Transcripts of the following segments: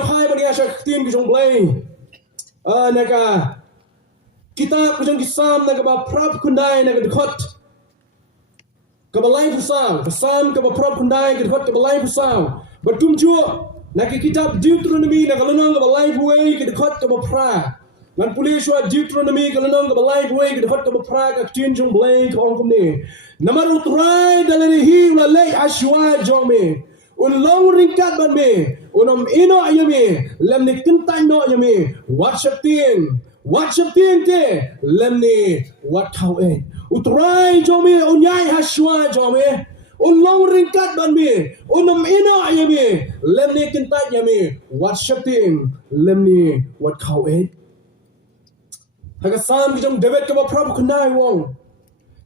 phai bagi asyik tin ke jong BLEI. Naga kitab ke jong Salm naga ba prap kundai naga dekhot ke BLEI pusau. Salm ke ba prap kundai ke dekhot ke BLEI pusau. Batum jua naga kitab Deuteronomy naga lenong ke BLEI buai ke dekhot ke ba pra. Ngan pulih shua Deuteronomy ke lenong ke BLEI buai ke dekhot ke ba pra ke tin jong BLEI ke ong kumni. Namar utrai dalani hi ulalai ashwa jong me. Un long ringkat ban me. Unam ino ayami lem ni kentai no ayami wat syapting te lem ni wat kau utrai jomi unyai haswa jomi un long ringkat ban me unam ino ayami lem ni kentai ayami wat syapting lem ni wat kau haga Salm jong David ke ba prabu kunai wong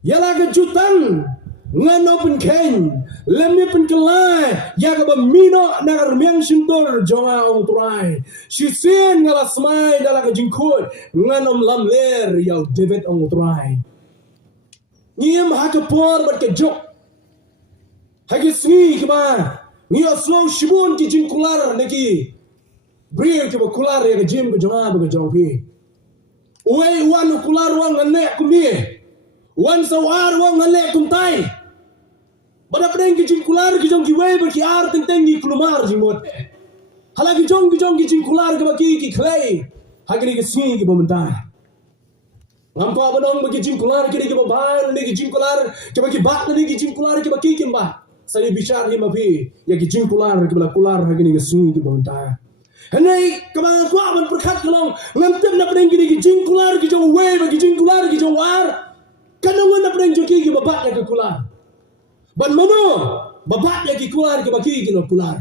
yala ke jutang ngan open ken lem ni pen kelai ya ka ba mino na rmiang sintor jonga ong turai sisen ngala smai dala ka jingkut ngan om lam ler ya David ong turai ngiem ha ka por bat ke jok ha ki sngi ke ba ngi oslo shibun ki jingkular ne ki brio ke ba kular ya ka jim ke jonga ba ke jong pi uai wan kular wang ngane kumni wan sawar wang ngale kumtai pada pedang kijing kular kijong kiwei berkiar teng-teng gi kulumar jimot. Hala kijong kijing kular ke baki ki clay. Hagini ke singi ki pementah. Ngam ko abanong bagi kijing kular kini ke babar ni kijing kular ke baki bat ni kijing kular ke baki kimba. Saya bicara ni mapi ya kijing kular ke bala kular hagini ke singi ki pementah. Henai kemana ko aban perkat kelong ngam tem na pedang kini kijing kular kijong wei bagi kijing kular kijong war. Kanong na pedang joki ki babat ya ke kular. Ban mano babat ya ki kular ke baki ki no kular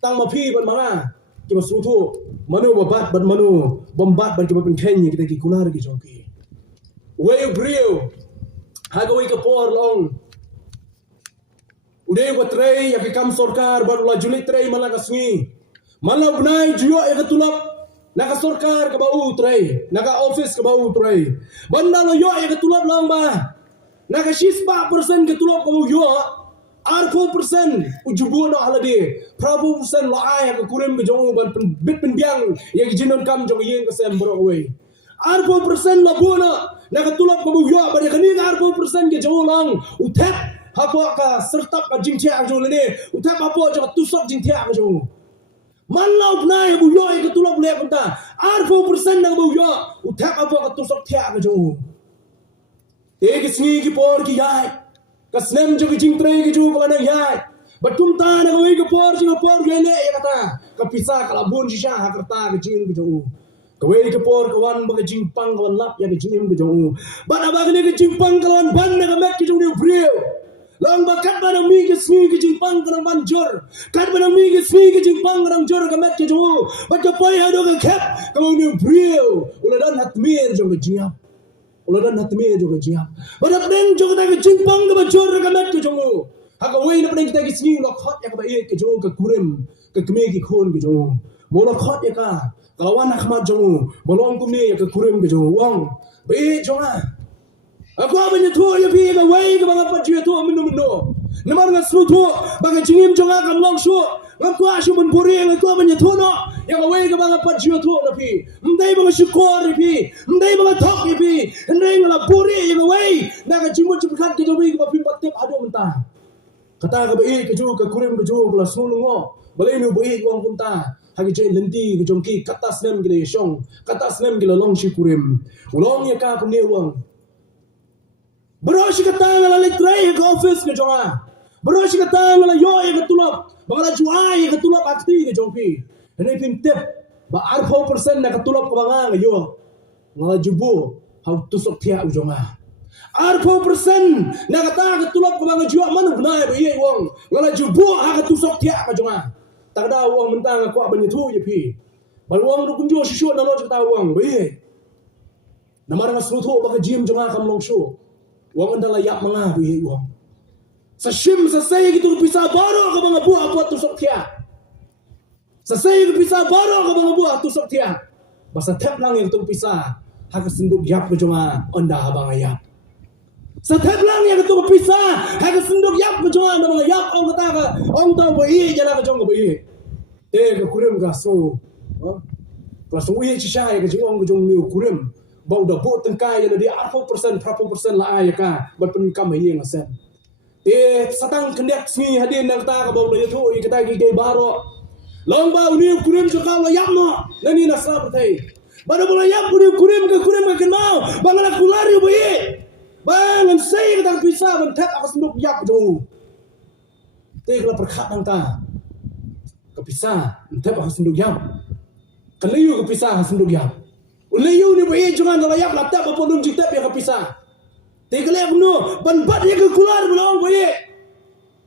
tang mapi ban manga ki masutu mano babat ban mano bombat ban ki ban ken ki ki kular ki joki we brio haga we ka por long ude ko trei ya ki kam sarkar ban la juli trei mala ka sngi mala bunai juo ya ka tulap naka sarkar ka bau trei naka office ka bau trei ban na yo ya ka tulap long ba naka 6% ke tulok kamu yo ar 4% ujubu no halade prabu persen lo ai ke kurim ke jong ban bit penbiang ya ke jinon kam jong yeng ke sem bro we ar 4% lo bona naka tulok kamu yo ba kani ar 4% ke jong long utap hapo ka sertap ka jingtia jong lene utap hapo jong tusok jingtia jong manlau nai bu yo ke tulok le kunta ar 4% na bu yo utap hapo ka tusok tia jong एक स्नी की पोर की याय कसनेम जो की जिंगत्रे की जो कलना याय बटुम ता न कोई की पोर गेले एक ता कपिसा कला बुन जिशा करता की जिंग की जो कोई की पोर कवन बग जिंग पंग कवन लप या की जिंग की जो बट अब अगले की जिंग पंग कवन बन न का मैक की जो Brio long ba kat ba mi ki sni ki jing pang kan ban jor kat ba mi ki sni ki jing pang kan jor ka met ki jo ba ka pai ha do ka kep ka mo ni brio ula dan hat mir jo ka jia uladan hatme jo ka jia pada pedeng jo ka jingpang ka bajor ka met ko jo ha ka wei na pedeng kita ki sing lo khot ya ka ba e ke jo ka kurim ka kme ki khon ki jo mo lo khot ya ka kawan akhmat jo bolong ku me ya ka kurim ki jo wang ba e jo na aku abanya thu ya pi ka wei ka ba pa ji thu mino namar nga sru thu ba ka jingim jo ka long shu ngam ko ashu bun puri ngam ko abanya thu no ya ka wei ka ba pa ji thu na pi mdai ba shi ko ri pi mdai ba thok ri pi ndai ngala puri ya ka wei na ka jingmo chu khat ki jo wi ka pi pat tep ado mta kata ka ba e ka jo ka kurim ka jo la snu ngo balai nu ba e ngom kumta ha ki je lenti ki jong ki kata snem ki le shong kata snem ki la long shi kurim ulong ya ka ku ne wang Beroshi kata ngala letrai ke office ke jonga. Beroshi kata ngala yo ke tulap. Bangala juai ke tulap akti ke jongpi. Henai pim tep ba ar 4% na ke tulap ke banga yo. Ngala jubu hau tusok tia jonga. Ar 4% na kata ke tulap ke banga jua manu benai ba ye wong. Ngala jubu ha ke tusok tia ke jonga. Tak ada wong mentang ko abanye thu ye pi. Bal wong ru kunjo shisho na lo kata wong ba ye. Namar ngasru thu ba ke jim jonga kam long shu. Wang anda layak mengah bihi wang. Sashim sasai gitu pisah baru ke bang buah buat tusuk tia. Sasai gitu pisah baru ke bang buah tusuk tia. Basa tep lang yang tu pisah. Hak senduk yap berjuma anda abang ayap. Satep lang yang tu pisah. Hak senduk yap berjuma anda abang ayap. Orang kata ke orang tahu bihi jalan ke jong ke bihi. te ka kurim ka so kelas uye cisai ka jong ka jong liu kurim bau da bo tengkai ya di 40% la ay ka bat pen kam ye ngasen te satang kendak sni hadin nang ta ka bau la tu i ka gi baro long bau liu kurim jo ka la yam no nani na sa bertai bada bola yam kurim ka kenau bangala kular yu baye bangan sei ka bisa ban tap akas nduk yap jo te ka perkhat nang ta ka bisa tap akas nduk yap kaliu ka bisa akas nduk yap Ulayu ni bayi jangan layak latak apa pun jitap ya kapisa. Tiga no ban bat ya ke kular belong bayi.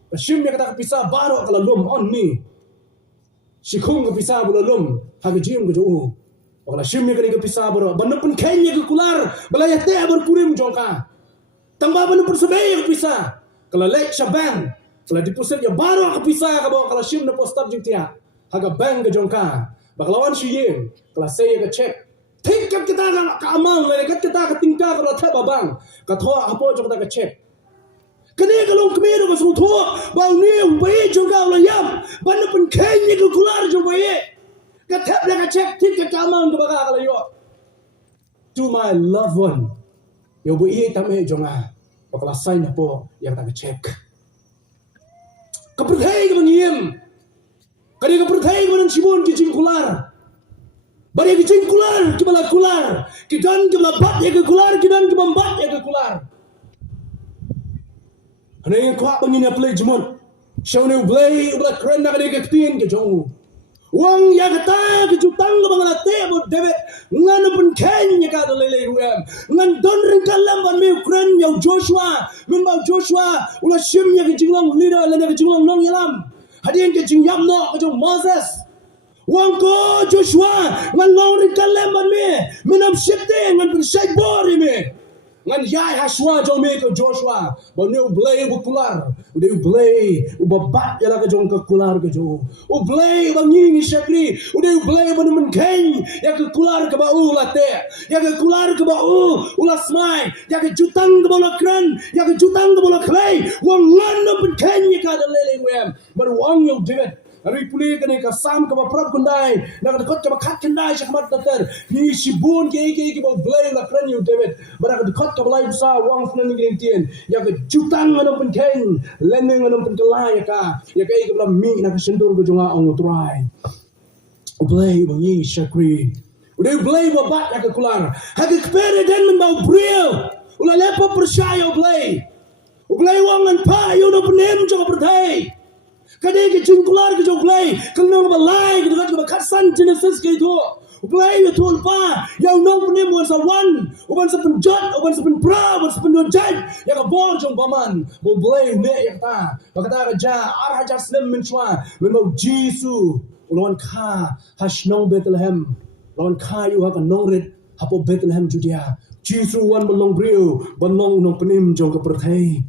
Kasim ya kata kapisa baru kalau lum on ni. Sikung kapisa belum haga jim ke jauh. Kalau sim ya kapisa baru ban pun kain ya ke kular belaya teh berkurim jongka. Tambah ban pun sebaik kapisa. Kalau lek syabang kalau dipusat ya baru kapisa kalau sim na postab jingtia. Haga bang ke jongka. Baklawan siyem kalau saya ke cek Think kita ka amang le kat kita ka tingka ka tha babang ka tho apo jong ta ka chet kani ka long kme ka su tho ba ni bai jong ka la yam ban pen khen ni ka kular jong bai ka thap la ka chet think ka amang ka ba ka la yo to my loved one yo bai ta me jong a ba ka sai na po yang ta ka check ka perthai ka ngiem kani ka perthai ka sibon ki jing kular Bari yang kicing kular, kibala kular, kidan kibala bat ya ke kular, kidan kibala bat ya ke kular. Hanya yang kuat begini apa lagi jemut? Siapa BLEI, ubah keren nak ada ketin ke jauh. Wang ya kata kejutang ke bangala tebut David, ngan pun ken ya kata lele ruem, ngan don rengkalam ban mi keren ya Joshua, membau Joshua, ulah sim ya kejinglang leader, lena kejinglang nong yalam. Hadian kejingyam no kejong Moses. Wang ko Joshua ngan long rin kaleman me minam shifte ngan pensay bori me ngan yai haswa jo me ko Joshua ba ne BLEI bu kular de BLEI u babat ya la ka jong ka kular ka jo u BLEI ba ngi shakri u de BLEI ba men ken ya ka kular ka ba u la te ya ka kular ka ba u la smai ya ka jutang ka ba la kran ya ka jutang ka ba la clay wang ngan no pen ken ya ka de lele wem ba wang yo David Hari pulih kene ka Salm ka prab kundai nak dekot ka khat kundai sakmat datar ni sibun ke ba BLEI la kran you David barak dekot ka balai sa wang fnan ni tien ya ka jutang ngano pen ken leneng ngano pen kelai ya ka bla mi nak sendur go jonga ong try BLEI bangi shakri udah BLEI ba bat ya ka kular ha ka kpere den men ba bril ula lepa percaya BLEI wangan pa you no penem jo pertai Kadang kita kular kita BLEI, kalau kita balai kita kan kasan Genesis kita, BLEI itu apa? Yang nong punya bukan sawan, bukan sepenjat, bukan sepenpra, bukan sepenjat, yang kabor jong paman, BLEI ne yang ta, kata kerja arah jas nem mencua, memang Yesus, lawan kah hasnong Bethlehem, lawan kah you akan nongret, hapo Bethlehem Judea, Yesus wan belong brio, belong nong penim jong kepertai,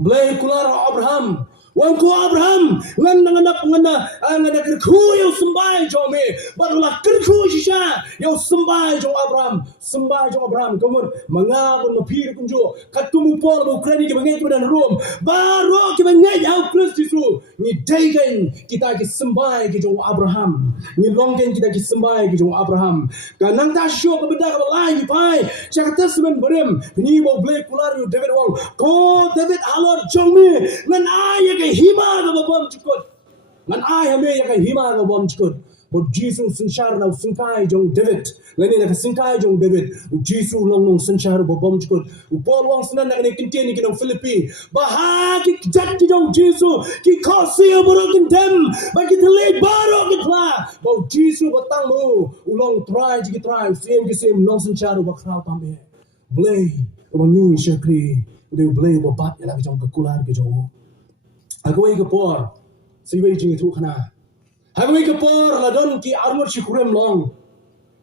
BLEI kular Abraham. Wang ko Abraham ngan kerku yo sembai jome barulah kerku sisa yo sembai jong Abraham kemun mangabun mapir kunjo katumu pol bo kredi ke bangai dan rom baru ke bangai au Kristus ni degen kita ke sembai ke jong Abraham ni longgen kita ke sembai ke jong Abraham kanang ta syo ke beda ke lai pai syakata semen berem ni bo BLEI kular yo David wang ko David alor jong ni ngan ay ke hima ga bom chukot ngan ai hame ya ka hima ga bom chukot bo Jesus sinchar na sinkai jong David leni na sinkai jong David Jesus long sinchar bo bom chukot bol wang sunan na ni kintian ni kinong Philippi baha ki jat ki jong Jesus ki khosi boro kintem ba ki thle baro ki kla bo Jesus batang mo ulong try ki try same long sinchar ba khrau pambe BLEI bo ni shakri de BLEI bo bat ya la jong ka kular ki jong Agawai kapor, siway jing itu kana. Agawai kapor ladon ki armor sikurem long.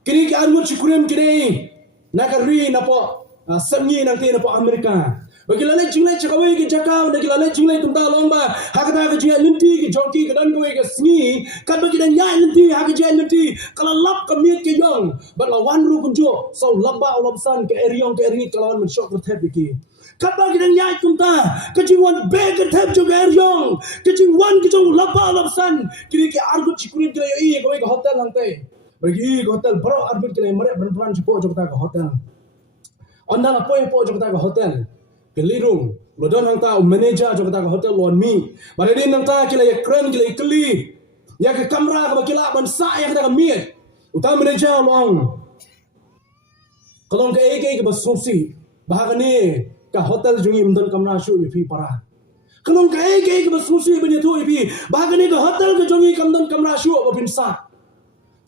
Kini ki armor sikurem kini nakari napo sangi nanti napo Amerika. Bagi lalai jinglai cakawai ki jakau, bagi lalai jinglai tumta long ba. Hakata ka jia linti ki jongki ka dan kawai ka sngi. Kan bagi dan nyai linti, haka jia linti. Kalau lap ka miet ke yong, bat lawan ru kunjo. So lap ba ulap san ke eriong ke eri kalawan mensyok bertep iki. Kapa kita nyai kumta. Kecingwan beg ketep juga eryong. Kecingwan kecing lapa lapsan. Kini ke argut cikurin kira i kau ke hotel lantai. Bagi ke hotel bro argut kira mereka berperan cepat juga ke hotel. Anda apa yang po juga ke hotel. Kelirung. Lodon hangta manager juga ke hotel lon mi. Baredin hangta kila ya keren kila ikli. Ya ke kamera ke kila bansa yang kita miet. Utama manager long. Kalau ke ke basumsi. Bahagian ni ke hotel jungi mendon kamera show ipi para. Kalau ke basumsi benyetu ipi. Bahagian ni ke hotel ke jungi mendon kamera show apa pinsa.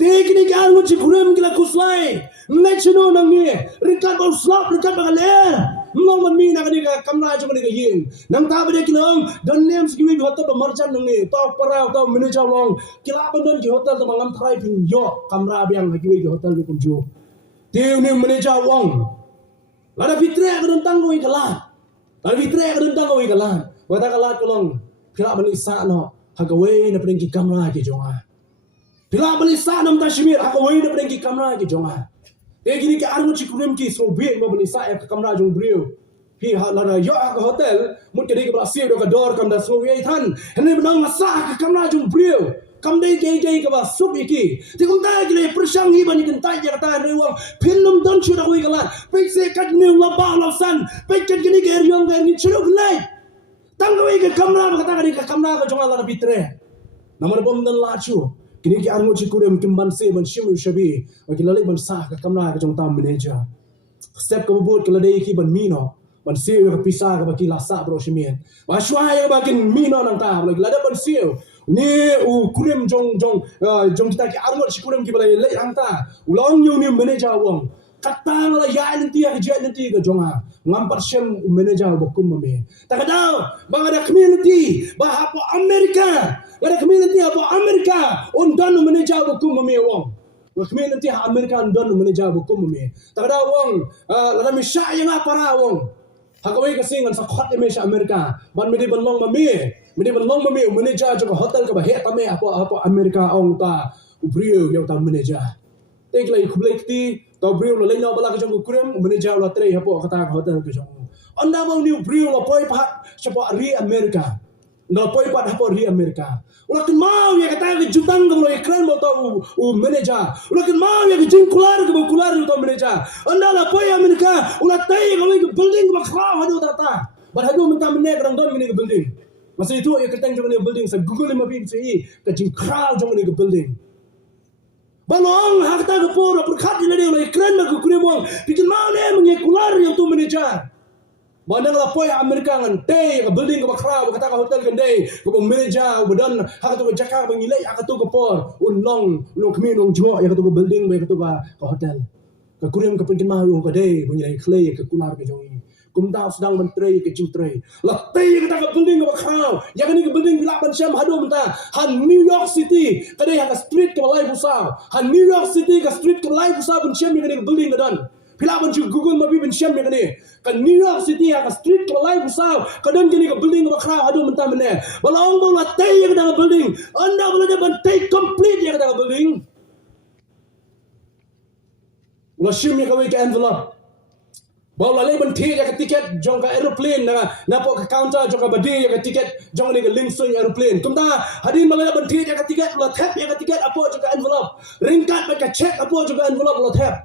Teknik yang nguci kurem kila kuslai. Lecino nang ni. Ringkat bau slap ringkat bagaler. Mong man mi nak ni ka kamera cuma ni ka yin. Nang ta bade kinong don nem skiwi hotel ba marjan nang ni. Tau para tau manager long. Kila bandon ki hotel ta mangam trai pin yo kamera biang ki hotel ni kunjo. Tiu ni manager wong. Lada fitre ka don tanggo ikalan. Lada fitre ka don tanggo ikalan. Wata kalat kolong. Kila bani sa no. Hagawe na pring ki kamera ki jonga. Kila bani sa nam tashmir hagawe na pring ki kamera ki jonga. Gini ke armo cikurim ki so big mo bani sa ka kamera jong brio. Hi lada yo ka hotel mut ke ke brasil do ka dor kam da so ye than. Hene benang masa ka kamera jong brio. Kam dai ke ba sup iki. Ti kum ta gile persang hi bani kan tai ja ta rewang. Film don chu da ko ikala. Pe se kat ni la ba la san. Pe kat gini ke ryong ga ni churuk lai. Tang ko ke kamera ka ta ka kamera ka jong ala bitre. Namar bom dan la chu. Kini ki armo cikurim kimban se ban shimu shabi. Ki lalai ban sa ka kamera ka jong tam manager. Step ka bubut ka ladai ki ban mino. Ban siu ka pisa ka baki lasa bro shimien. Ba shwa ya bakin mino nang ta lagi lada ban siu. Ni kurim jong kita ki armo cikurim ki balai lai ang ta. Ulang yu ni manager wong. Katang la ya nanti ya jai nanti ka jonga. Ngampar shem manager bokum me. Takadao bang ada community bah apa Amerika. Ada community apa Amerika. Undan manager bokum me wong. Community ha Amerika undan manager bokum me. Takadao wong la mi sha yang para wong. Hakawai kasing an sakhat me sha Amerika. Ban medi banlong mami. Medi banlong mami manager juga hotel ka bah he tame apa Amerika ong ta ubrio yang ta manager. Tek lai kublai ti tau brio lo lenya bala ka jong kurem manager lo tre hapo kata hotel ka jong. Anda mau ni brio lo poi pat sapa ri Amerika. Ngal poi pat hapo ri Amerika. Ulakin mau ya kata ka jutang ka lo ekran mo tau manager. Ulakin mau ya ka jing kular ka kular to manager. Anda la poi Amerika ulatai ka lo building ka khaw hadu tata. Bar hadu minta mene ka dong ni ka building. Masa itu ya ketang jong ni building sa Google ma bi sei ka jing crowd jong ni ka building. Balong hakta ke por perkhat ni dia oleh keren nak kurim wong bikin mana mengi kular yang tu manager bandang lapoi Amerika ngan tei ke building ke bakra kata ke hotel kan dei ke manager badan hak tu ke jakar mengilai hak tu ke por unong kemi nong jo ya tu ke building ke tu ke hotel ke kurim ke penkin mau ke dei mengilai clay ke kular ke jongi kumta sedang menteri ke cintrai latei kata ke building ke bakra yang ni ke building bila ban syam hadu menta han New York City kadai hak street ke balai pusau han New York City ke street ke balai pusau ban syam yang ni ke building ke dan bila ban Google mapi ban syam yang ni kan New York City hak street ke balai pusau kadang ni ke building ke bakra hadu menta mene balong bang latei ke dalam building anda boleh ban take complete yang ke dalam building ulah syam yang kawai ke envelope bawa lalai banti ya tiket jong ka aeroplane na po ka counter jong ka badi ya tiket jong ni ka linsung aeroplane kumta hadin malala banti ya tiket la tap ya tiket apo jong ka envelope ringkat ka check apo jong ka envelope la tap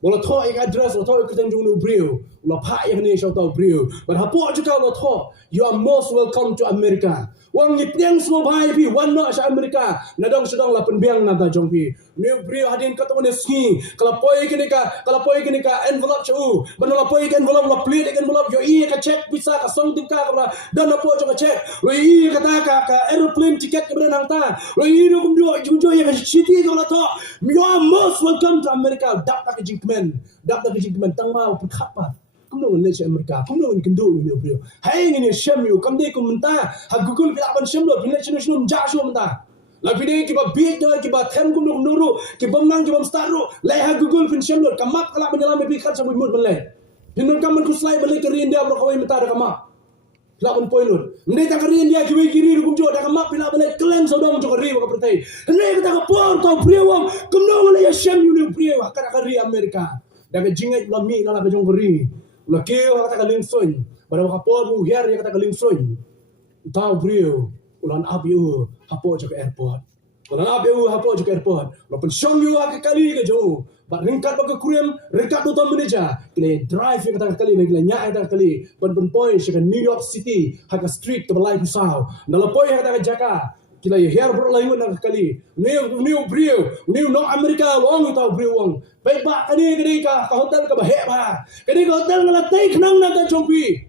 bola tho ya address la tho ka tang jong no brio la pa ya ni shau tau brio but apo jong ka la tho you are most welcome to America wang ni piang semua bahai pi wan no sa Amerika nadong sedang la penbiang na ta jong pi ni brio hadin ka to ne ski kala poi kini ka envelope chu ban la poi ka envelope la plate envelope yo i ka check bisa ka song tim ka dan apo jong ka check lo i ka ta ka aeroplane ticket ka ban ta lo i ro kum jo ya ka city ka la to you are most welcome to America dak ta ka jingmen tang ma pu khapa kumno ngai se Amerika kumno ngai kendo ni brio hai ngai shem yu kam dei kum menta ha Google bila ban shem lo bila chino ja sho menta la pide ki ba bit ki ba them kumno nuru ki bam nang ki bam staru lai ha Google pin shem lo kamak kala menyalam bi khat sa mut bale pinun kam man ku slide bale kerin dia bro kawai menta da kamak la ban poinun ndai ta kerin dia ki wi kiri kum jo da kamak bila bale klem so dong jo ri ka pertai ndai ka ta ka por to brio wong kumno ngai shem yu ni brio ka ka ri Amerika da ka jingai la mi la ka jong ri la keo kata ka lingsoi Pada kapor bu hiar yang kata keling soin. Tahu brio ulan abiu hapo je ke airport. Ulan abiu hapo je ke airport. Lapan syong yu ke kali ke jauh. Bat ringkat bak kuriam ringkat tu tom meneja. Kena drive yang kata kali kena nyak kata kali. Ban point ke New York City hak street ke balai pusau. Dalam point kata ke Jaka. Kila hiar berlain nak kali. New brio, new no Amerika wong tahu brio wong. Baik bak kani ka hotel ke bahek ba. Kani ke hotel ngalatai kenang nak jompi.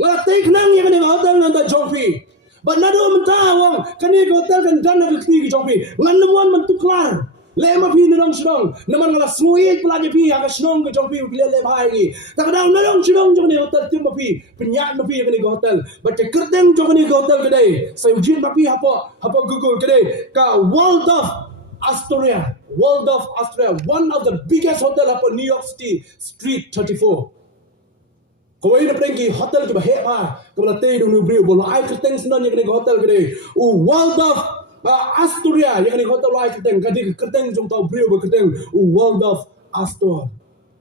Ngalatai kenang yang kani ke hotel nak jompi. But nado mentah wong kani ke hotel kan dan nak kini ke jompi. Nganamuan mentuklar. Lema pi nong sedong, naman ngala smuit pelagi pi aga sedong ke jompi bila le bahai. Tak ada nong sedong jong ni hotel tim pi, penyak pi ke hotel. Baca kerteng jong ni hotel kedai. Saya ujian pi apa Google kedai. Ka Waldorf Astoria, one of the biggest hotel apa New York City, Street 34. Kau ini pergi hotel ke bahaya pa, kau teh dulu beri bola air kerteng senang yang ke hotel kedai. Waldorf Astoria yang ni hotel lain kerteng, kadi kerteng jom tahu brio berkerteng. Waldorf Astoria,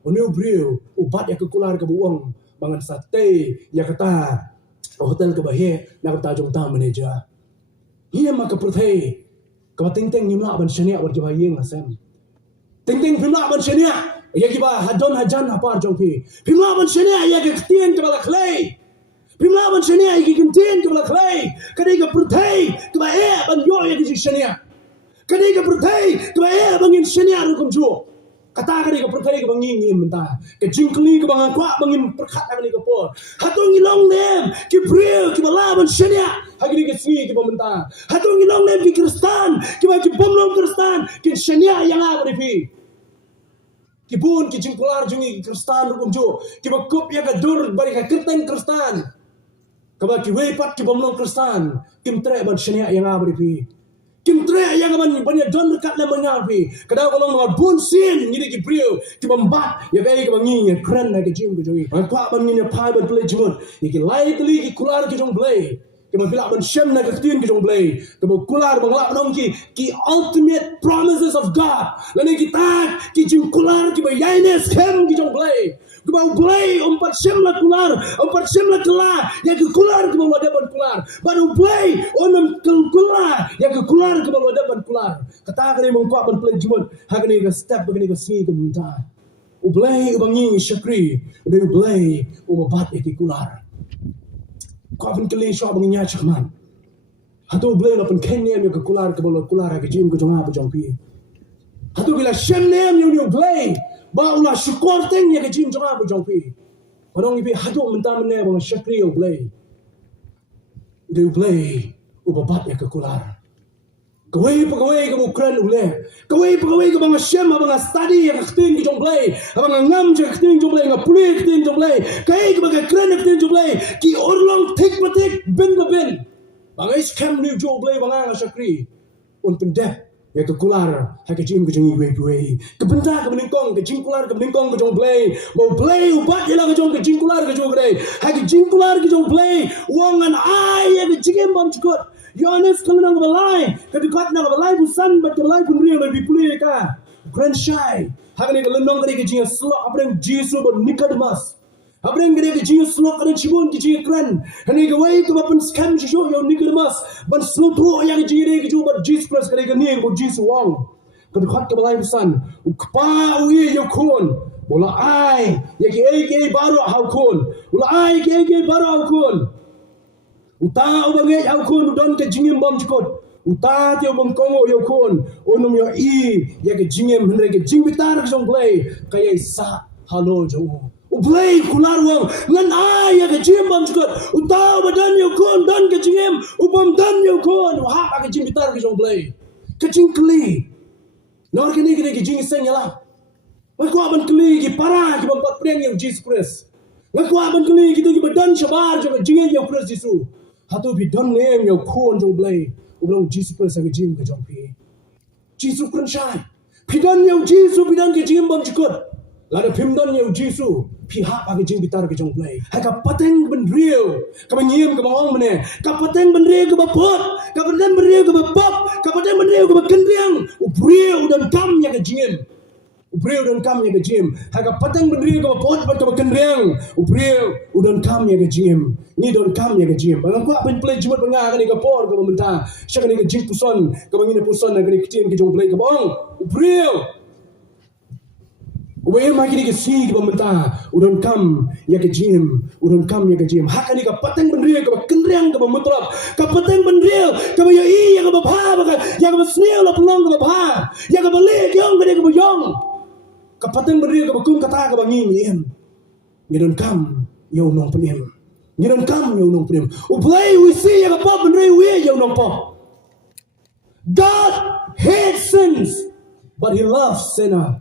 new brio, ubat yang kekular ke buang, bangan sate yang kata hotel ke bahaya, nak kata jom tahu manager. Ia maka pertai, kau ting-ting nyumla ban syania berjumpa yang asam. Ting-ting nyumla ban syania, ia kiba hadon hajan apa jompi. Nyumla ban syania ia ketien ke balak lay. Pimlawan syania iki kintin ke belak lay. Kadai ke pertai ke bae ban yo ya ki syania. Kadai ke pertai ke bae bangin syania rukum jo. Kata kadai ke pertai ke bangin ngim mentah. Ke jingkli ke bangan kwa bangin perkat kali ke por. Hatong ilong nem ki priel ki balawan syania. Hagini ke sini ke mentah. Hatong ilong nem ki Kristan ki ba ki bomlong Kristan ki syania yang apa depi. Kibun ki jingkular jungi ki Kristan rukum jo. Ki bakup ya ka dur bari ka kerteng Kristan. Kaba ki wepat ki bomlong Kristan, kim tre ban syania yang apa depi. Kim tre yang ban banyak don dekat le mengapi. Kadang kalau ngal bun sin ngini ki brio, ki bombat ya kai ki bangi ya keren na ki jim ki jogi. Ban kwa ban ngini pai ban play jumut. Ki lai teli ki kular ki jong blay. Ki ban pilak ban syem na ki tin ki jong blay. Ki ban kular ban lak nong ki ultimate promises of God. Lani ki tak ki jim kular ki ban IAINEH kem ki jong blay. Kebau BLEI 4 semla kular, 4 semla kelar, yang ke kular ke bawah dapat kular. Baru BLEI 6 kular, yang ke kular ke bawah dapat kular. Kata kali mengkuat ban play jumat, hakani ke step begini ke sini ke mentah. BLEI bangi syakri, udah BLEI obat ke kular. Kau pun kali syok banginya cakman. Hatu BLEI lapan kenya yang ke kular ke bawah kular ke jim ke jongah berjampi. Hatu bila syam nem yang BLEI. Ba ulah syukur teng ya ke jim jangan berjumpi. Orang ibi haduk mentah meneh bang syakri BLEI. Dia BLEI ubabat ya ke kular. Pegawai ke bukan ule. Pegawai ke bang syam bang study ya ke tin ke BLEI. Abang ngam je ke tin ke BLEI, ngapuli ke tin ke BLEI. Kai ke bang keren ke tin ke BLEI. Ki orlong tik batik bin babin. Bang is kam ni jo BLEI bang syakri. Un pendek ya ke kular, hai ke jim ke jong iwe. Kebentar ke meningkong, ke jim kular ke meningkong ke jong BLEI. Mau BLEI ubat je lah ke jong ke jim kular ke jong gede. Hai ke jim kular ke jong BLEI. Wangan ai ya ke jim bam cukut. Yohanes kalau nang balai, ke dekat nang balai busan, bat ke balai pun riang lebih pulih ka. Grand shy. Hai ke lenong ke jim slok apa yang Yesus bat Nicodemus. Apa yang gede ke jim slok ke cibun ke jim keren. Hani ke wai ke bapan scam jisho yo Nicodemus. Ban slotro yang ke jim ke jum bat Jesus Christ ke ni ko Jesus wang. Ke dekat ke balai busan. Ukpa uye yo kun. Bola ai ya ke baru hau kun. Bola ai ke baru hau kun. Uta ubangai hau kun udon ke jingim bom cikot. Uta tio bom kongo yo kun. Onum yo ya ke jingim henre ke jing bitar ke jong BLEI. Kaya sa halo jo. BLEI kular wang ngan ya ke jim bam cikot. Uta badan yo kun dan ke jingim ubam dan yo kun. Wah ke jing bitar ke jong BLEI. Ke jing kli. Nor ke ni ke jing seng yalah. Ngaku aban kli ki parah ki bampat preng yang Jesus Christ. Ngaku aban kli ki tu ki badan syabar jo jingin yo Christ Yesus. Hatu bi don nem yo kon jong BLEI. Ublong Jesus Christ ke jim ke jong pi. Jesus Christ syai. Pidan yo Jesus pidan ke jim bam cikot. Lada pimdan yo Jesus pihak bagi jing bitar ke jong BLEI. Hai ka pateng ben riu, ka menyiem ke bawang mene. Ka pateng ben riu ke bapot, ka pateng ben riu ke bapop, ka pateng ben riu ke bakendriang. Ubriu dan kam ya ke jingim. Ubril dan kam ya ke gym. Haka patang bendri ke pot pat ke kendriang. Ubril udan kam ya ke gym. Ni don kam ya ke gym. Bang ko pen play jumat banga ka ni ke por ke mentah. Syaka ni ke gym puson, ke bangine puson na ke ni kitin ke jong play ke bang. Ubril Uwe maki ni ke si ke mentah. Udan kam ya ke gym. Udan kam ya ke gym. Haka ni ke patang bendri ke kendriang ke memutrap. Ke patang bendri ke ya i ya ke bapa ya ke snil la pelong ke bapa. Ya ke balik yong ke ke yong. Kapateng beri ke bakum kata ke bangi ngiem. Ngidon kam yo nong penim. Ngidon kam yo nong penim. Uplay we see ya kapap beri we yo nong pop. God hates sins, but He loves sinner.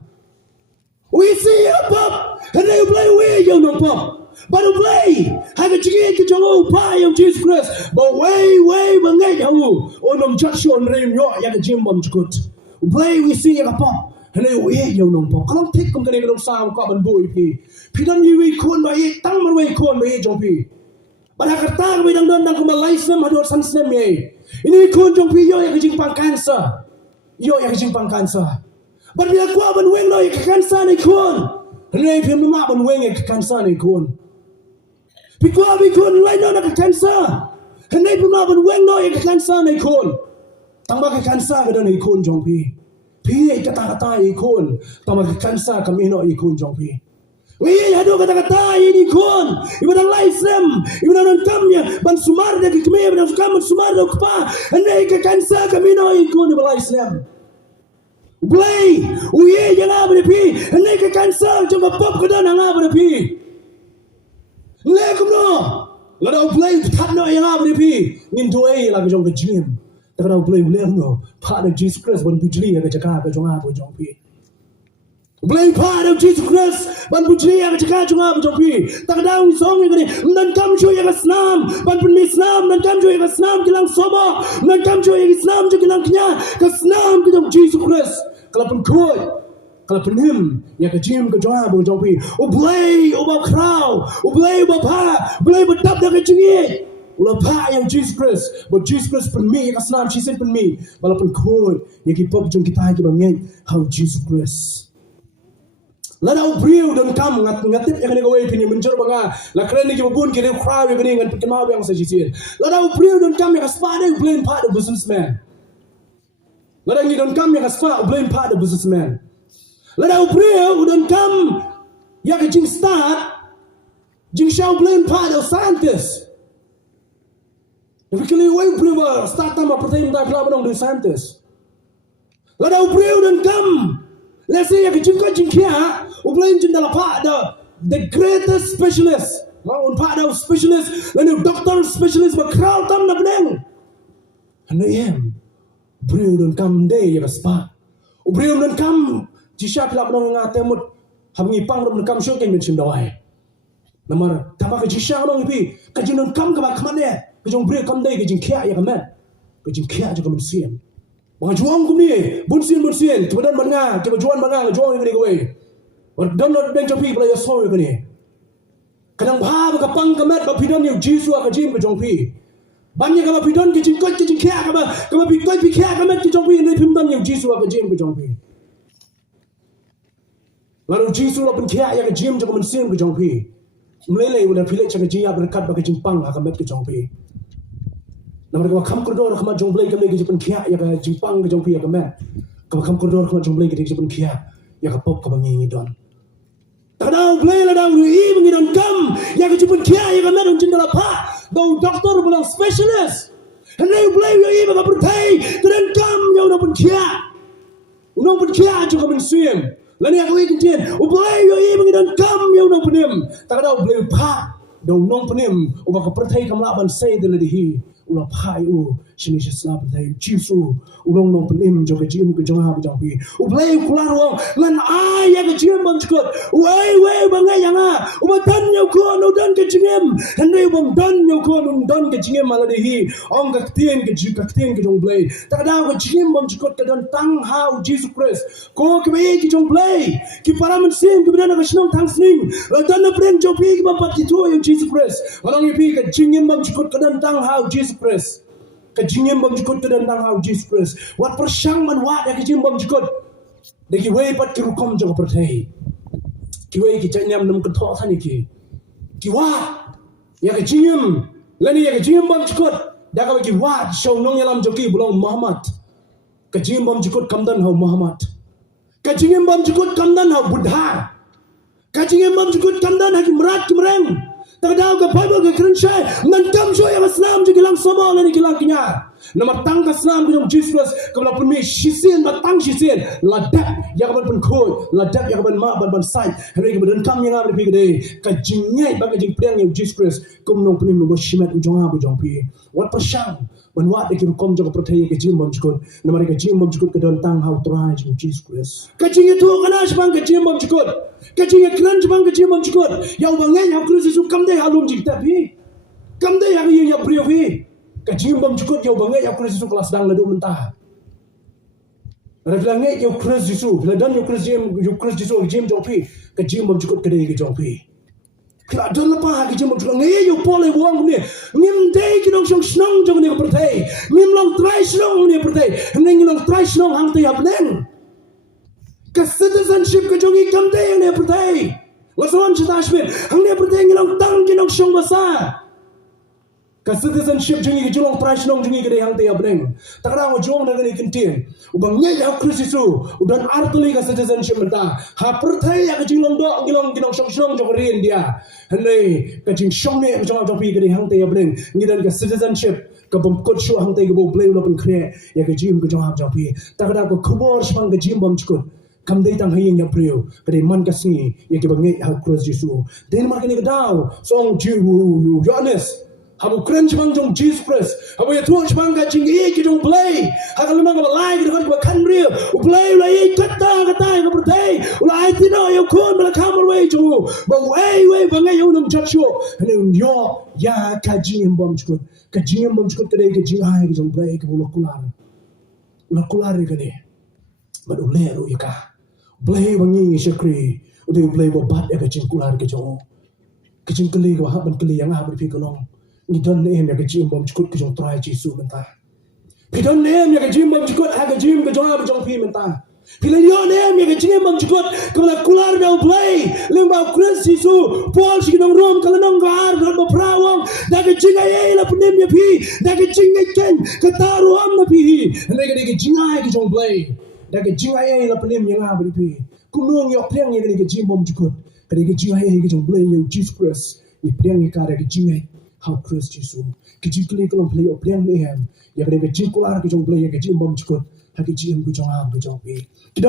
We see ya kapap and they play we yo nong pop. But uplay haga chigi ke jongo pa yo Jesus Christ. But way bangai hawu onom jaction reim yo ya ke jimbam chukut. Uplay we see ya kapap. Hello, yo nong po. Kalau tik kum kene nong sam ka ban bui pi. Pidan yiwi kon ba ye tang marwai kon ba ye jong pi. Pada kata kami dang dang kum lai sem hadot san sem ye. Ini kon jong pi yo ya kejing pang kansa. Yo ya kejing pang kansa. But dia kwa ban weng no ya kansa ni kon. Hello, pi ma ban weng ya kansa ni kon. Pi kwa bi kon lai no na kansa. Hello, pi ma ban weng no ya kansa ni kon. Tang ba kansa ka dan ni kon jong pi. Pi kata-kata ikon, tama kansa kami no ikon jong pi. Wih hado kata-kata ini ikon, ibadang laisem, ibadang kamnya ban sumar de kami ibadang kam sumar de kpa, ane ke kansa kami no ikon ibadang laisem. BLEI, wih jala berpi, ane ke kansa jong pop kedan anga berpi. Lekum no, lada BLEI tak no yang berpi, ngin doai lagi jong kejim. Tak ada boleh no. Pada Jesus Christ ban bujli aga cakap ke jonga bo jong pi. Boleh pada Jesus Christ ban bujli aga cakap jonga bo jong pi. Tak ada song ni dan kam jo aga snam ban pun misnam dan kam jo aga snam kilang soba dan kam jo aga snam jo kilang knya ke snam ke jong Jesus Christ. Kalau pun kuat kalau pun him ya ke jim ke jonga bo jong pi. Boleh ubah crowd, boleh ubah pa, boleh betap dah ke jingi. Ulah pa yang Jesus Christ, but Jesus Christ pun me yang asnam she said pun me, walaupun kod yang kita jom kita kita bangai how Jesus Christ. Ladau beriu dan kam ngatip yang kena kawai punya mencur banga, la keren ni kita pun kita crowd yang kena ngat kenal yang sejisin. Ladau beriu dan kam yang aspada blame part of businessman. Ladau ni dan kam yang aspada blame part of businessman. Ladau beriu dan kam yang kecing start, jing shall blame part of scientist. Fikirnya wai priwa start tambah pertanyaan tak kelab dong dari scientist. Lada upriu dan kam. Let's say yang kecingkau cingkia, uplain jendela pak the greatest specialist. Lawan pak dah specialist, lalu doktor specialist berkral tam nak bedeng. Anda yang upriu dan kam day yang spa. Upriu dan kam jisha kelab dong ngatemut habngi pang dan kam syuting mencim dawai. Namar tambah kejisha dong ipi kejing dan kam kebak mana? Kejong beri kam day kejing kia ya kamen, kejing kia juga mensian. Bang juang kum ni, bunsian, kemudian banga, juang ini kau. Dan not bank jopi pelaya soy kau ni. Kadang bah berkapang kamet, bapidan yang Yesus kejim kejong pi. Banyak kau bapidan kejing kia kau bapikoi kia kamet kejong pi ini pimdan yang Yesus kejim kejong pi. Lalu Yesus lapan kia ya kejim juga mensian kejong pi. Melelai udah pilih cakap jia berkat bagi jimpang kamet kejong pi. Nama kau kam koridor kamat jong BLEI kami kejipan kia ya ke jimpang ke jong pi ya kamet. Kau kam koridor kamat jong BLEI kejipan kia ya ke pop kau bangi don. Tak ada BLEI lah dah ui bangi don kam ya kejipan kia ya kamet don jendela pa. Kau doktor bukan specialist. Hendak BLEI ya ibu kau bertai dan kam ya udah pun kia. Udah pun kia juga mensuim. Lalu yang kau ikan BLEI ya ibu bangi don kam ya udah penim. Tak ada BLEI pa. Dong nong penim. Ubah kau bertai kam laban say dan ladihi. Ulah pai sini sesna bertai Yesus ulong nong penim jo ke jim ke jong ha jong pi BLEI KULAR wong lan ai ya ke jim ban skot wei bangai yang ubatan yo ko no dan ke jim henday bom dan yo ko no dan ke jim mala dehi ong ka tien ke jong BLEI tak ada ke jim bom skot ke dan tang ha Jesus Christ ko ke be ke jong BLEI ki para mensim ke bidana ke snong tang sning dan na pren jo pi ke bam pati to yo Jesus Christ orang pi ke jim bom skot ke dan tang ha Jesus Christ. Kejingim bam jikut ke dan hau Jesus Christ. Wat persyang man wat ya kejing bam jikut. de ki wei pat ki rukom jo prathei ki wei ki chanyam nam ka tho thani ki wa ya ka jingim lani ya ka jingim bam chukot da ka ki wa show nong yalam jo ki bulong Muhammad ka jingim bam chukot kamdan ho Muhammad ka jingim bam chukot kamdan ho Buddha ka jingim bam chukot kamdan ha ki mrat ki mreng ta daw ka Bible ka krenshai nan kam jo ya Islam jo kilang somo lani kilang kinya na matang ka Islam ko Jesus ka bala pun mi shisin matang shisin la dak ya ka ban khoi la dak ya ka ban ma ban sai hare ka ban kam yang abri gede ka jingai ba ka jing priang yang Jesus kum nong pun mo shimat ujong ha ujong pi wat pasang ban wa de ki kom jo ka prothai ka jim bom chukot na mari ka jim bom chukot ka don tang how try Jesus ka jing itu kana sbang ka jim bom chukot ka jing kran sbang ka jim bom chukot ya ba ngai ya Kristus kam de halum jik ta pi kam de ya ya brio pi ka jim bom chukot yo bangai ya Kristus kelas dang ladu mentah ada bilangai yo Kristus bila dan yo Kristus jim jopi ka jim bom chukot kedai ke jopi kira dan lepas ka jim bom chukot ngai yo pole buang ni ngim dei ki dong snong jong ni pertai ngim long try snong ni pertai ngim long try snong hang te apnen ka citizenship ka jongi kam dei ni pertai lason chita shpin hang ni pertai ngim long tang ki dong shong basa ka citizenship jengi ke julong price nong jengi ke hang te abreng takra ngo jong na ni kintin ubang nya ya Kristus udan artuli ka citizenship menta ha perthai ya ke jinglong do ngilong ginong shong shong jong rin dia hanai ka jing shong ne ka jong jong pi ke hang te abreng ngidan ka citizenship ka bom kot shu hang te ke bo play lo pen khre ya ke jim ke jong jong pi takra ko khobor shang ke jim bom chkut kam dei tang hayeng ya prio ke man ka singi ya ke bangai ha Kristus den mar ke ni daw song ju Johannes habu kren chbang jong Jesus Christ habu ya tuang chbang ga jing e ki jong play ha ka lemang ba lai ki ko kan rio u play la e kata kata ga protei u lai ti no yo kon ba kam way jo ba way ba ngai yo num chacho ne yo ya ka jing bom chkut ka jing bom chkut ka jing ai ki jong play ki lo kular ga ne ba u le ro ka play ba ngi shekri u de play ba bat ka jing kular ki jong ki jing kli ga ha ban kli yang ha ba pi ko long ni don nem ya ka jim bom chukut ka jong try Jesus menta pi don nem ya ka jim bom chukut ha ka jim ka jong ab jong pi menta pi le yo nem ya ka jim bom chukut ka la kular da play leng ba Christ Jesus Paul si nong rom ka nong ga ar do prawang da ka jing ai la punem ya pi da ka jing ai ken ka taru am na pi le ka de ka jing ai ka jong play da ka jing ai la punem ya nga ba pi ku nong yo pleng ya ka jim bom chukut ka de ka jing ai ka jong play yo Jesus Christ ni pleng ya ka da ka jing ai how Christ Jesus ki jing kli ko play o pleng ni hem ya ka jing kular ki jong play ya ka jing bom chukut ha ki jing ku jong am ku jong pi ki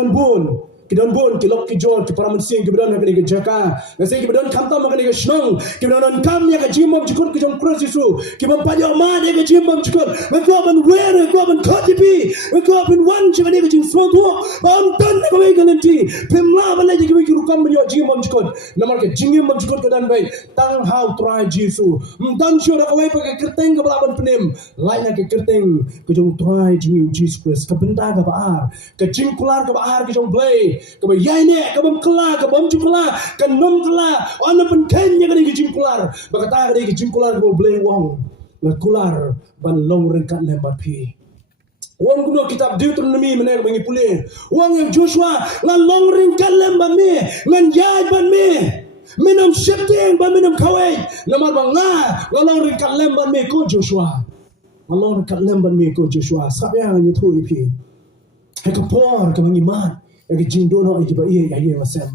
don bon ki lok ki jor ki paraman sing ki don ha ka jaka na se ki don kam tam ka shnong ki don kam ya ka jing bom chukut ki jong Christ Jesus ki bom pa yo ma ya ka jing bom chukut ma ko ban wer ko ban khot pi ma ko ban wan chi ka ka jing so to bam tan ka we ka lenti pim la ba la ki wi ki kam yo jing bom chukut na mar ka jing bom chukut ka dan bai tang how try Jesus dan sure ka we pa ka kerteng ka bla ban penim lai na ka kerteng ka jong try jing Jesus Christ ka benda ka ba ar ka jing kular ka ba ar ka jong play ka ba IAINEH ka bam kala ka bam jukla ka nom kala on pen ken ya ka jing kular ba ka ta ka jing kular ka play wong na kular ban long ren kat le ba pi wong kuno kitab Deuteronomy menek bangi pule wong yang Joshua ngan long ren kat le ba me ngan yai ban me minum shifting ba minum kawai namar ba nga long ren kat le ba me ko Joshua long ren kat le ba me ko Joshua sa ya ni thu pi hai ka por ka bangi man ya ki jing do no ki ba ye ya ye masem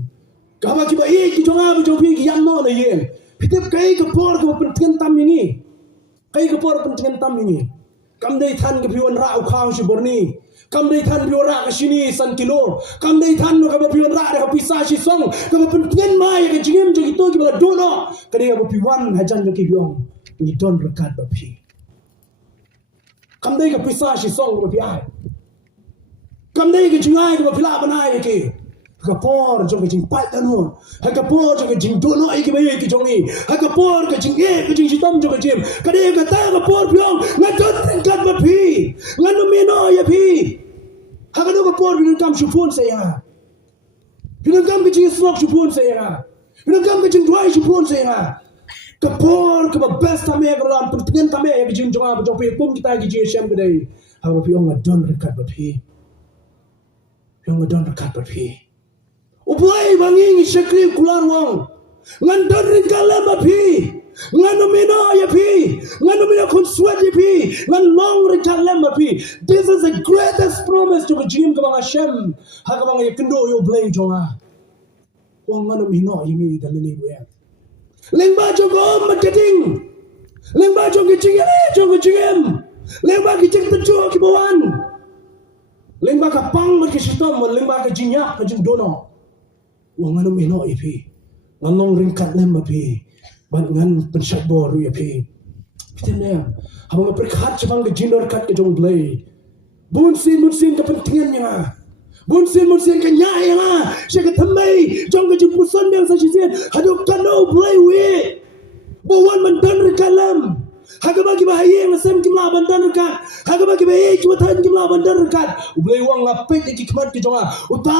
ka ba ki ba ye ki jonga ba jopi ki yam no na ye pitep kai ka por ka pen tian tam ni kai ka por pen tian tam ni kam dei than ka pion ra au khang shi borni kam dei than pion ra ka shini san kilo kam dei than no ka ba pion ra ka pisa shi song ka ba pen tian ma ya ki jingem jo ki to ki ba do no ka dei ba pi wan ha jan jo ki yong ni don rakat ba pi kam dei ka pisa shi song ba pi ai kam dei ke jingai ke phila banai ke ka por jo ke jing pai tan ho ha ka por jo ke jing do no ai ke bai ke jong ni ha ka por ke jing e ke jing sitam jo ke jim ka dei ka ta ka por pyong na tot tin kat ba phi ngan no me no ya phi ha ka no ka por bin kam shupun se ya bin kam ke jing smok shupun se ya bin kam ke jing dwai shupun se ya ka por ka ba best ta me ka ran pin ta me ke jing jo ba jo pe pum kita ke jing shem ke dei ha ba pyong na don kat ba phi yang ngadon rekat berpi. Ublay banging syakri kular wong. Ngadon ringkalam berpi. Nganomino ya pi. Nganomino konsuat ya pi. Ngan long ringkalam berpi. This is the greatest promise to Jim kabang Hashem. Hakabang ya kendo yo blay jonga. Wong nganomino ya mi dalili gue. Lengba jogom matading. Lengba jong kicing. Lengba kicing tencu kibawan. Lengba kapang berkisitom, lengba kejinyak kejing dono. Wang anu mino ipi, ngalong ringkat lemba pi, ngan pensyak boru ipi. Kita ni, abang berkat sebang kejinor kat kejong BLEI. Bunsin kepentingannya. Bunsin kenyaya. Saya ketemai, jong kejing pusan yang saya sisian. Haduk kano BLEI we. Bawan mendan rekalam. Hagabagi bahaya yang asam kimla bandan rekat. Hagabagi bahaya cuatan kimla bandan rekat. Ublay wang lapet iki kemat ki jonga. Uta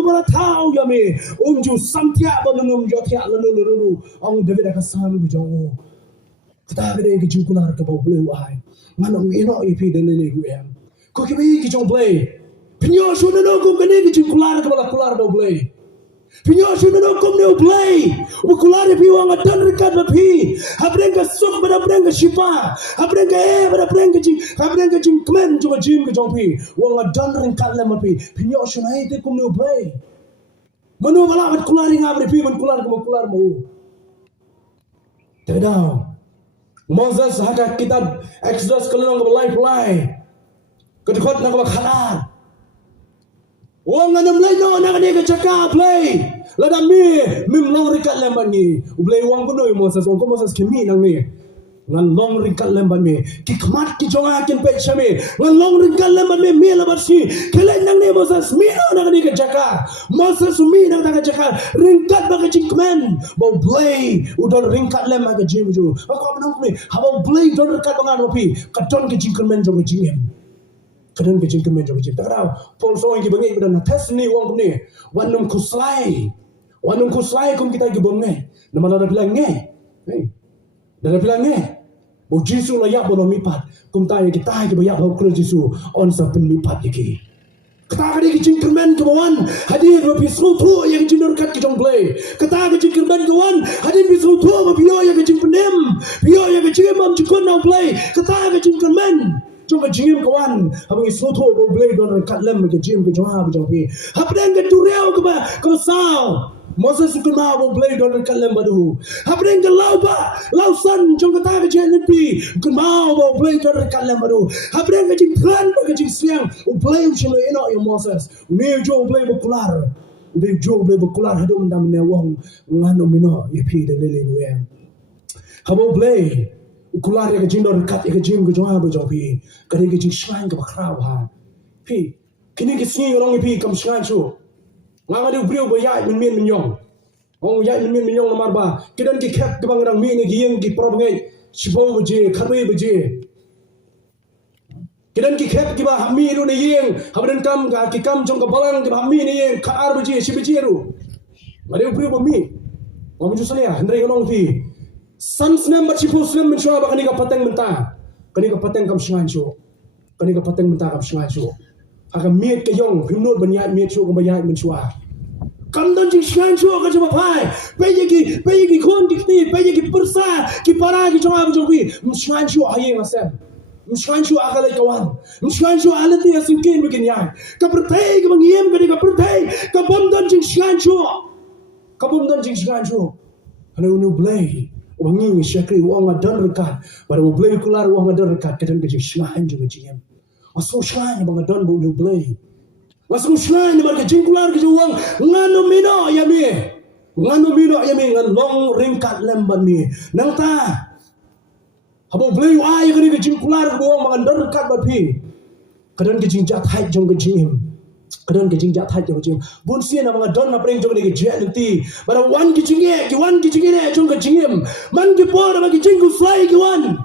ubara tau yami. Umju samtia banungum jotia lulu. Ang David akasam ki jongo. Kita gede ki jukular ke bau BLEI wahai. Manong ino ipi denene guem. Ko ki bahaya ki jong BLEI. Pinyo sudah nokum kene ki jukular ke bala kular bau BLEI. Pinyo sudah nokum ne BLEI. Ukular ipi wang adan rekat bapi. Habreng ka sok pada habreng ka shipa. Habreng ka pada habreng ka jing kemen juga jim ke jongpi. Wang adan rekat lem bapi. Pinyo sudah itu kum ne BLEI. Manu bala mat kular ing abre pi man kular mau. Tadau. Moses haka kitab Exodus kalong ke BLEI. Kedekot nak bakhalar. Wong anam lai no nak ni ke cakap BLEI. Lada mi long rikat lemban ni. BLEI wang kuno Moses wang Moses kimi nang ni. Ngan long rikat lemban mi. Ki kemat ki jonga kin pet shami. Ngan long rikat lemban mi labat si. Kelen nang ni Moses mi no nak ni ke cakap. Moses mi nak ke cakap. Ringkat bagi cingkemen. Bau BLEI udon ringkat lemban ke jim ju. Aku menang mi. Habang BLEI don rikat bangan wapi. Kadon ke cingkemen jo ke jingem. Kadang kecing kemen jauh kecing. Tak tahu. Paul soal yang dibangun pada natas ni wang ni. Wanum kuslai kum kita gibonge. Nama dah bilang nge. Dah bilang nge. Bau Jisu layak bono mipat. Kum tahu kita kita bayak bau kerja Jisu on sapen mipat lagi. Kita kali kecing kemen kebawan. Hadir berpi selutu yang kecing kat kecing BLEI. Kita kecing kemen kebawan. Hadir berpi selutu berpio yang kecing penem. Pio yang kecing mam cikun nau BLEI. Kita kecing kemen. Cuma jingim kawan, habang isoto bau BLEI don rekat lem ke jim ke joha ke jauhi. Habang ke turiau ke sao. Moses suka mau bau BLEI don rekat lem badu. Habang ke lausan jong kata ke jenepi. Ke mau bau BLEI don rekat lem badu. Habang ke jing plan ke jing siang. BLEI ucilo eno ya Moses. Uni jo BLEI berkular. Uni jo BLEI berkular hadu mendam newang ngano mino yepi de lele nuem. Habang BLEI ukular yang jin dor kat yang jim ke joha berjauhi. Kali ke jing shrine ke bakrau ha. Pi, kini ke sini orang pi kam shrine su. Ngang ada brio bayai min yong. Ong yai min yong lamar ba. Kidan ki khat ke bang rang mi ni gieng ki pro ngai. Sibo beje, kharwe beje. Kidan ki khat ki ba hammi ru ni yeng. Habdan kam ga ki kam jong ke balang ki hammi ni yeng khar beje si beje ru. Ada brio ba mi. Ngam ju salia hendrai orang pi. Sans nem bacipu nem mencoba kani ka pateng mentah. Kani ka pateng kam shngai chu. Kani ka pateng mentah kam shngai chu. Aka miet ke yong himnot banyat miet chu ko bayat mencoba. Kam dan jing shngai chu ka coba pai. Payegi kon dikti, payegi persa, ki para ki coba berjobi. Shngai chu aye ngasem. Shngai chu akalai kawan. Shngai chu alati asingkin bikin yang. Ka pertai ka bangiem kani ka pertai. Ka bom dan jing shngai chu. Ka bom dan jing shngai chu. Ana unu BLEI. Wangi syakri wang adan rekat. Pada BLEI kular wang adan rekat. Kadang kecil selain juga jingem. Masuk selain bang adan bu BLEI. Masuk selain bang kecil kular kecil wang nganu mino yami. Ngan long ringkat lemban mi. Nang ta. Habo BLEI ay kani kecil kular wang bang adan rekat bapi. Kadang kecil jatai jong kecil. Kadang kecing jatai jong kecing. Bun sia na mga don na preng jong ni jet nanti. Pada wan kecing ye, jong kecingim. Man ki por na kecing ku fly ki wan.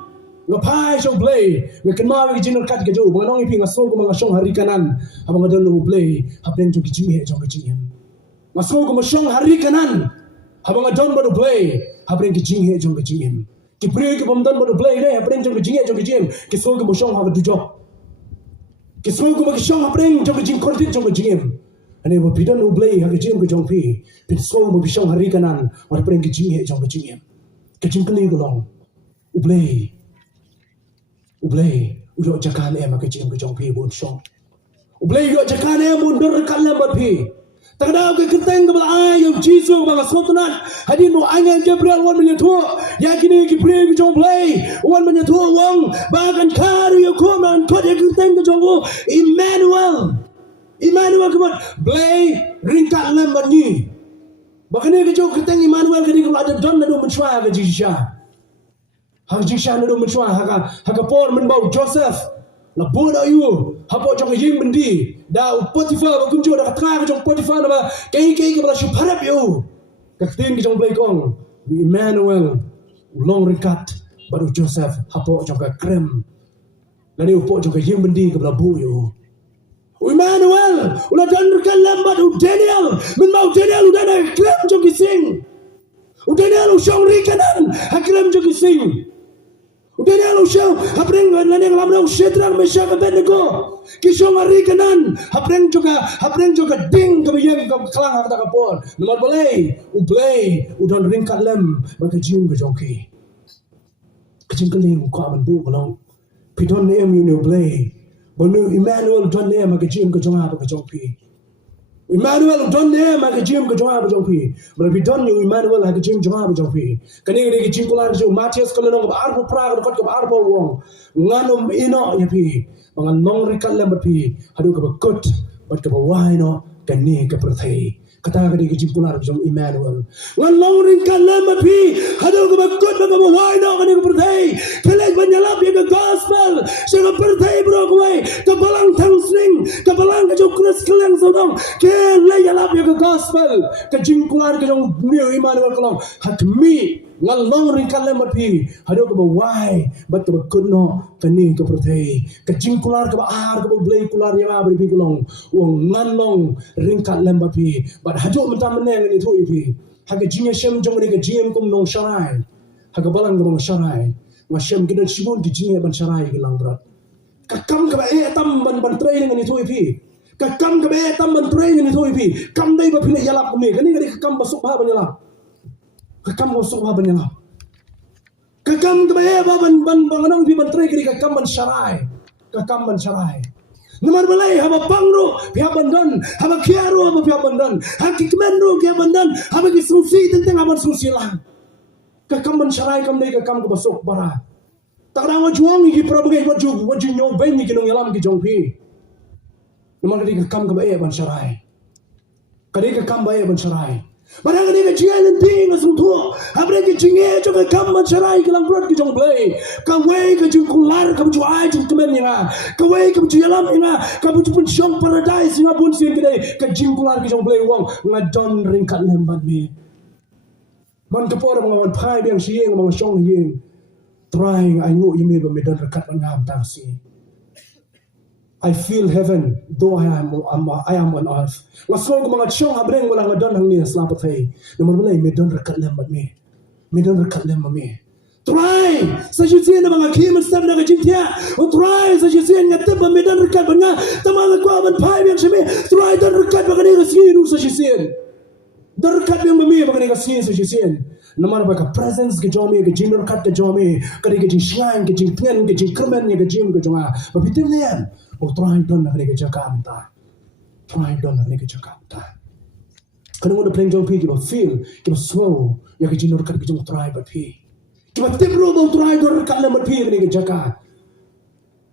Ngapai jong BLEI. Ngakan ma kecing kat ke jo. Mga nong ipi ngaso ko mga syong hari kanan. Abang don no BLEI. Hapreng jong kecing ye jong kecingim. Ngaso ko mga syong hari kanan. Abang don ba BLEI. Hapreng kecing ye jong kecingim. Ki priyo ki pamdon ba BLEI ne. Hapreng jong kecing ye jong kecingim. Ki so ko mga syong ha du job. Kisah aku bagi syang apreng jom jing kontit jom jingem. Ane mo pidon ublei ha kejim ke jong pi. Pin so mo bisong hari kanan. War preng kejim he jong kejim em. Kejim keli golong. Ublei. Ublei. Udo jakan em ha kejim ke jong pi bun song. Ublei udo jakan em bun dor kalam bat pi. Takdaw ke keteng ke belai yang jisu bang asmotunan. Hadin mo angen Gabriel wan menyetu. Yakini ki pri ke jong blei. Wan menyetu wong bagan karu yo koman kod ya keteng ke jong Emmanuel. Emmanuel kemat blei ringkat lem banyi. Bakane ke jong keteng Emmanuel ke dikul ada don nado menchwa ke jisha. Hak jisha nado menchwa haka por menbau Joseph. La boda yu hapo jong ying bendi da Potifar ba kunjo da katra ke jong Potifar ba kai ke bala shuparap yu kaktin ke jong blei kong Emmanuel long ringkat baru Joseph hapo jong ka krem lani upo jong ying bendi ke bala bu yu Emmanuel ulah dan kalam bat Daniel min mau Daniel udah ada krem jong kising Daniel usong rikanan hakrem jong kising Daniel usau hapreng laneng lamrong Shadrach Meshach Abednego kisong ari kanan hapreng juga ding kebayang kelang kata kapor nomor ublei udon ringkat lem bakajim bejongki kecing keling ko bandu kolong pidon nem you ublei bonu Emmanuel don nem bakajim kejonga bakajongki Emmanuel don ne ma ke jim ke jonga ba jongpi bra bi don you Emmanuel ha ke jim jonga ba jongpi kani de ke jim kular jo Matius kolong ba arbo pra ko ko arbo wong nganom ino yapi bangan nong rikal lem pi hadu ka ba kot bat ka ba waino kani ka prathai kata ka de ke jim kular jo Emmanuel ngan nong rikal lem pi hadu ka ba kot ba ka ba waino kani ka prathai kelai banyalap ye ka gospel se ka prathai bro ko ka balang thang sing ka balang ka jo kris kelang sodong ke layalap ye ka gospel ka jing kular ka jong new Emmanuel kolong hatmi ngal long ringkal lem pi hado ka ba wai bat ka ba kunno kani ka prathai ka jing kular ka ba ar ka ba blei kular ya ba bi kolong wong ngan long ringkal lem pi bat hado mentam meneng ni thui pi ha ka jing shem jong ni ka jing kum nong sharai ha ka balang ka bang sharai ma shem ki dan shibun ki jing ban sharai ki lang brat ka kam ka ba tam ban trai ni thui pi ka kam ka ba tam ban trai ni thui pi kam dai ba phile yalap me kani ka kam basuk ba ban yalap kakam masuk ba banyala kakam kebaya ban banganong di menteri kiri kakam ban syarai nomor balai haba pangro pihak bandan haba kiaro haba pihak bandan haki kemendro pihak bandan haba kisusi tentang haba susi lah kakam ban syarai kam dai kakam ke basuk bara tak ada juang ki prabugai waju nyobain ki nong yalam ki jongpi nomor kiri kakam kebaya ban syarai kadi kakam baya ban syarai barang ni kecil nanti ngasum tu, apa ni kecilnya juga kamu cerai kelang berat kejong blei, kawai kejong kular kamu cuai jeng kemen ya, kawai kamu jalan ya, kamu pun syong paradise ya pun sih kedai kejong kular kejong blei wong ngadon ringkat lembat ni, man kepor mengawan pai yang siang mengawan syong yang, trying ayu ini bermedan rekat mengam tangsi. I feel heaven, though I am on earth. Ngasong ko mga syong habreng wala ngadon hang ni slapat hay. Naman wala medon rekat lembat me. Medon rekat lembat me. Try sa jisian na mga kimen stab na kajintya. O try sa jisian nga teba medon rekat ba nga. Tamang ko aman pai yang simi. Try don rekat ba kanina sinu sa jisian. Don rekat yang mami ba kanina sinu sa jisian. Naman ba ka presence ke jomi ke jin rekat ke jomi. Kadi ke jin shrine ke jin pien ke jin kermen ke jin ke jonga. Ba bitim niyan. Oh, try don nak ni kerja kamta. Try don nak ni kerja kamta. Kalau kita playing jong pi, kita feel, kita slow. Ya kerja nur kat kerja try but pi. Kita tibro bau try don kat lembat pi ni kerja ka.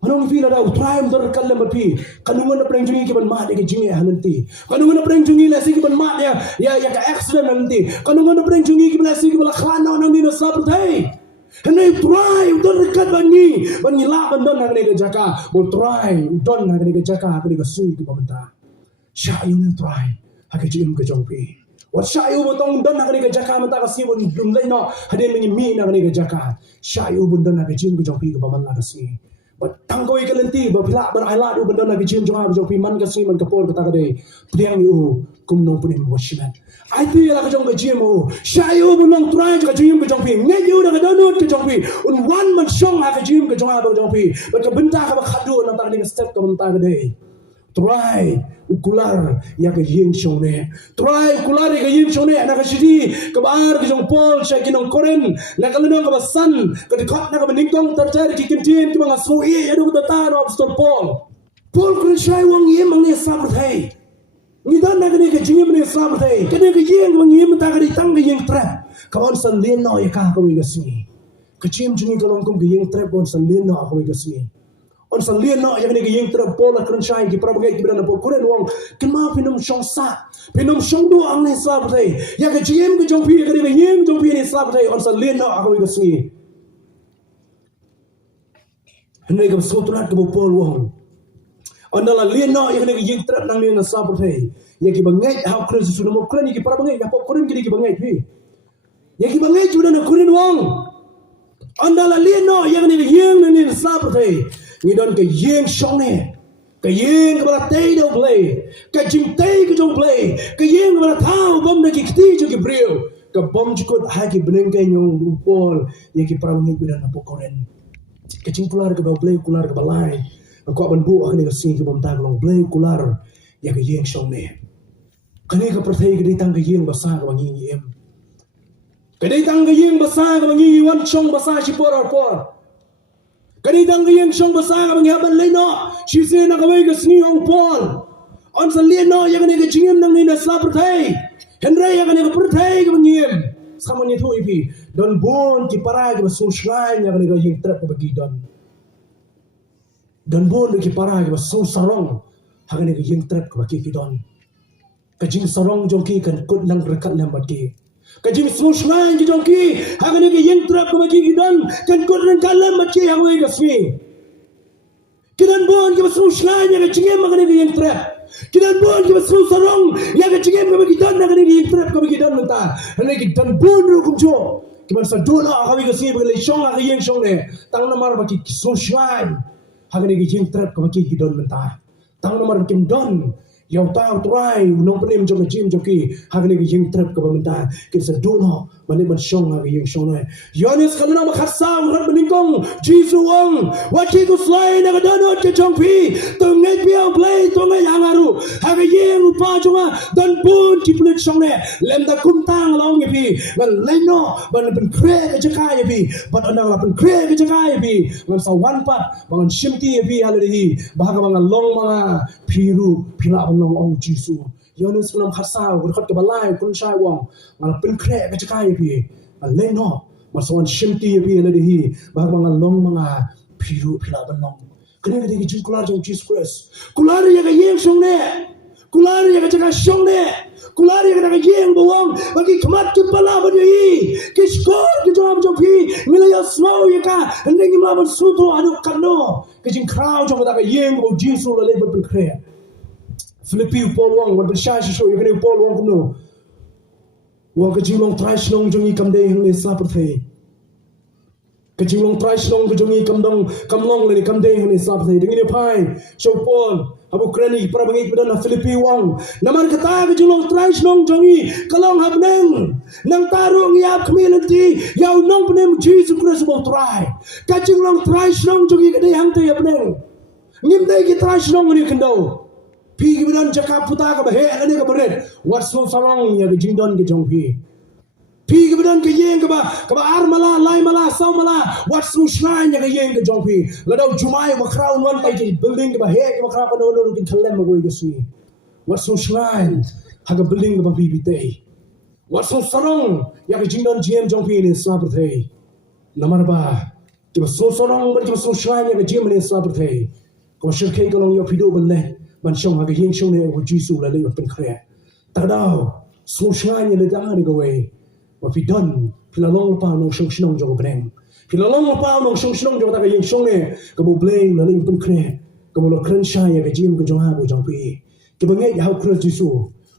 Anong feel ada try don kat lembat pi. Kalau kita playing jongi kita mat dia kerja ya nanti. Kalau kita playing jongi lasi kita mat ya ka accident nanti. Kalau kita playing jongi kita lasi kita kelana nanti nak sabar tay. Henai try don rekat bangi la bandon nak ni jaka bo try don nak ni jaka aku ni sui ke pamenta sya you ni try hak jim ke jongpi wat sya you botong don nak ni jaka menta ka si bon dum lai no hadin mi nak ni jaka sya you bon don nak jim ke jongpi ke pamenta ka si but tangkoi ke lenti ba pila bar ala du bandon nak jim jonga jongpi man ka si man ka por kata ka dei priang you kum nong punin washiman I feel like a jong jim o shayo bu nong try ka jim ka jong pi nge yu da ka donut ka jong pi un one man shong ha ka jim ka jong ha ba jong pi ba ka benta ka ba khadu nang ta ni step ka benta ka dei try ukular ya ke yeng shong ne try ukular ya ke yeng shong ne na ka shidi ka bar ke jong pol sha ki nong koren na ka leno ka basan ka de khat na ka ning tong tar char ki kintin ki mga so e ya du ta no stop pol kun shai wang yem mang ne sam thai ni dan na ka ne ke jingem ne sam thai ka ne ke yeng mang yem ta ka di tang ke yeng trap ka on san lien no ya ka wi ga si ka chim jingi ka long kum ke yeng trap on san lien no ka wi ga si on san lien no yang ni ke yeng trap pol akran shai ki prabangai ki bran po kuren wong ken ma pinum shong sa pinum shong do ang ne sa thai ya ke jiem ke jong pi ke ne yeng jong pi ne sa thai on san lien no ka wi ga si ne ke so trat ke pol wong on dala lien no yang ni ke yeng trap nang ne na sa thai ya ki bangai ha kren su no kren ki prabangai ya po kuren ki bangai pi ya ki bangai ju na kuren wong on dala lien no yang ni ke yeng ne sa thai ni don ke yeng shong ne ke yeng ke bala tei do play ke jing tei ke jong play ke yeng bala thao bom de ki ti jo ki brio ke bom ju ko ha ki bnen ke nyong pol ye ki pram ngi bidan po koren ke jing kular ke ba play kular ke balai ko ban bu ani ke sing ke bom ta long play kular ye ke yeng shong ne kani ke prathai ke ditang ke yeng basa ke bangi em ke ditang ke yeng basa ke bangi wan chong basa chi por kani dang yang shong basa ka bang haban le no shi se na ka wei ka sni ong pol on sa le no ya ka ne ka jingem nang ni na sa prathai henre ya ka ne ka prathai ka bang yem saman ni thui pi don bon ki para ki basu shrine ya ka ne ka yeng trap ka bagi don bon ki para ki basu sarong ha ka ne ka yeng trap ka bagi ki don ka jing sarong jong ki kan kut lang rekat lam bagi kajing susman ki jongki hagane ke yeng trap ko bagi gidan kan kodren kalam machi hagwe gasmi kidan bon ki susman ya kajing magane ke yeng trap kidan bon ki susarong ya kajing ko bagi gidan hagane ke yeng trap ko bagi gidan menta hane ki dan bon ru kumjo ki man sa dona hagwe gasmi bagi shong ha yeng shong ne tang na mar bagi susman hagane ke yeng trap ko bagi gidan menta tang na mar kim don yang tahu try nong penim jom jim joki hagni ke yeng trap ke bamenta ke sa dono mane ban shong ha yeng shong ne yonis kalna ma khassa rat beningkong jisu wong wachi ku slai na dono ke jong pi to ngai piao play to ngai hangaru ha yeng upa jonga dan pun ti plit shong ne lem da kum tang long ye pi ngan leno ban ben kre ke jaka ye pi ban anang la ben kre ke jaka ye pi ngan sa wan pat bangan shimti ye pi halri bahaga bangan long manga piru pila long ong jisu yonis kulam khasa gur khat ke balai kun shai wong mal pin kre ke chakai pi le no ma son shimti pi le hi ba bang long manga phiru phila ban long kre ke ki kular jong jisu christ kular ye ke yeng shong ne kular ye ke chakai shong ne kular ye ke yeng bawang bagi khamat ke bala ban hi ke skor ke jom jom pi mila ya snow ye ka ndeng ma ban su to adu kanno ke jing crowd jong da ke yeng bo jisu le ban pin kre Filipi Paul Wong wan bersya show yang ni Paul Wong kuno wong kejing long trash long jongi kam dei hang ne sa prathai kejing long trash long ke jongi kam long le kam dei hang ne sa prathai dengini phai show Paul abu krani para bangi bedan Filipi Wong naman kata kejing long trash long jongi kalong habneng nang tarung yap community yau nong penem Jesus Christ bo try kejing long trash long jongi ke dei hang te habneng ngim dei ki trash long ni kendo pi gidan jaka puta ka bahe ane ka beret what so sarong ya ge jingdon ge jong pi gidan ke yeng ka ba ar mala lai mala saw mala what so shrine ya ge yeng ge jong pi la daw jumai wa crown one tai ke building ke bahe ke khra ka no no ke thalem go ge sui what so shrine ha ga building ba pi bitei what so sarong ya ge jingdon gm jong pi ni sa prathai namar ba ke so sarong ba ke so shrine ya ge gm ni sa prathai ko shirkai ka long yo pido ban le ban shong ha yeng shong ne o jisu la le pen khre ta dao so shang ne da ni go we wa fi don pila long pa no shong shnong jo breng pila long pa no shong shnong jo ta ka yeng shong ne ka bo bleng la le pen khre ka bo lo kren sha ye ga jim ka jo ha bo jo pi ke ba nge ya khre jisu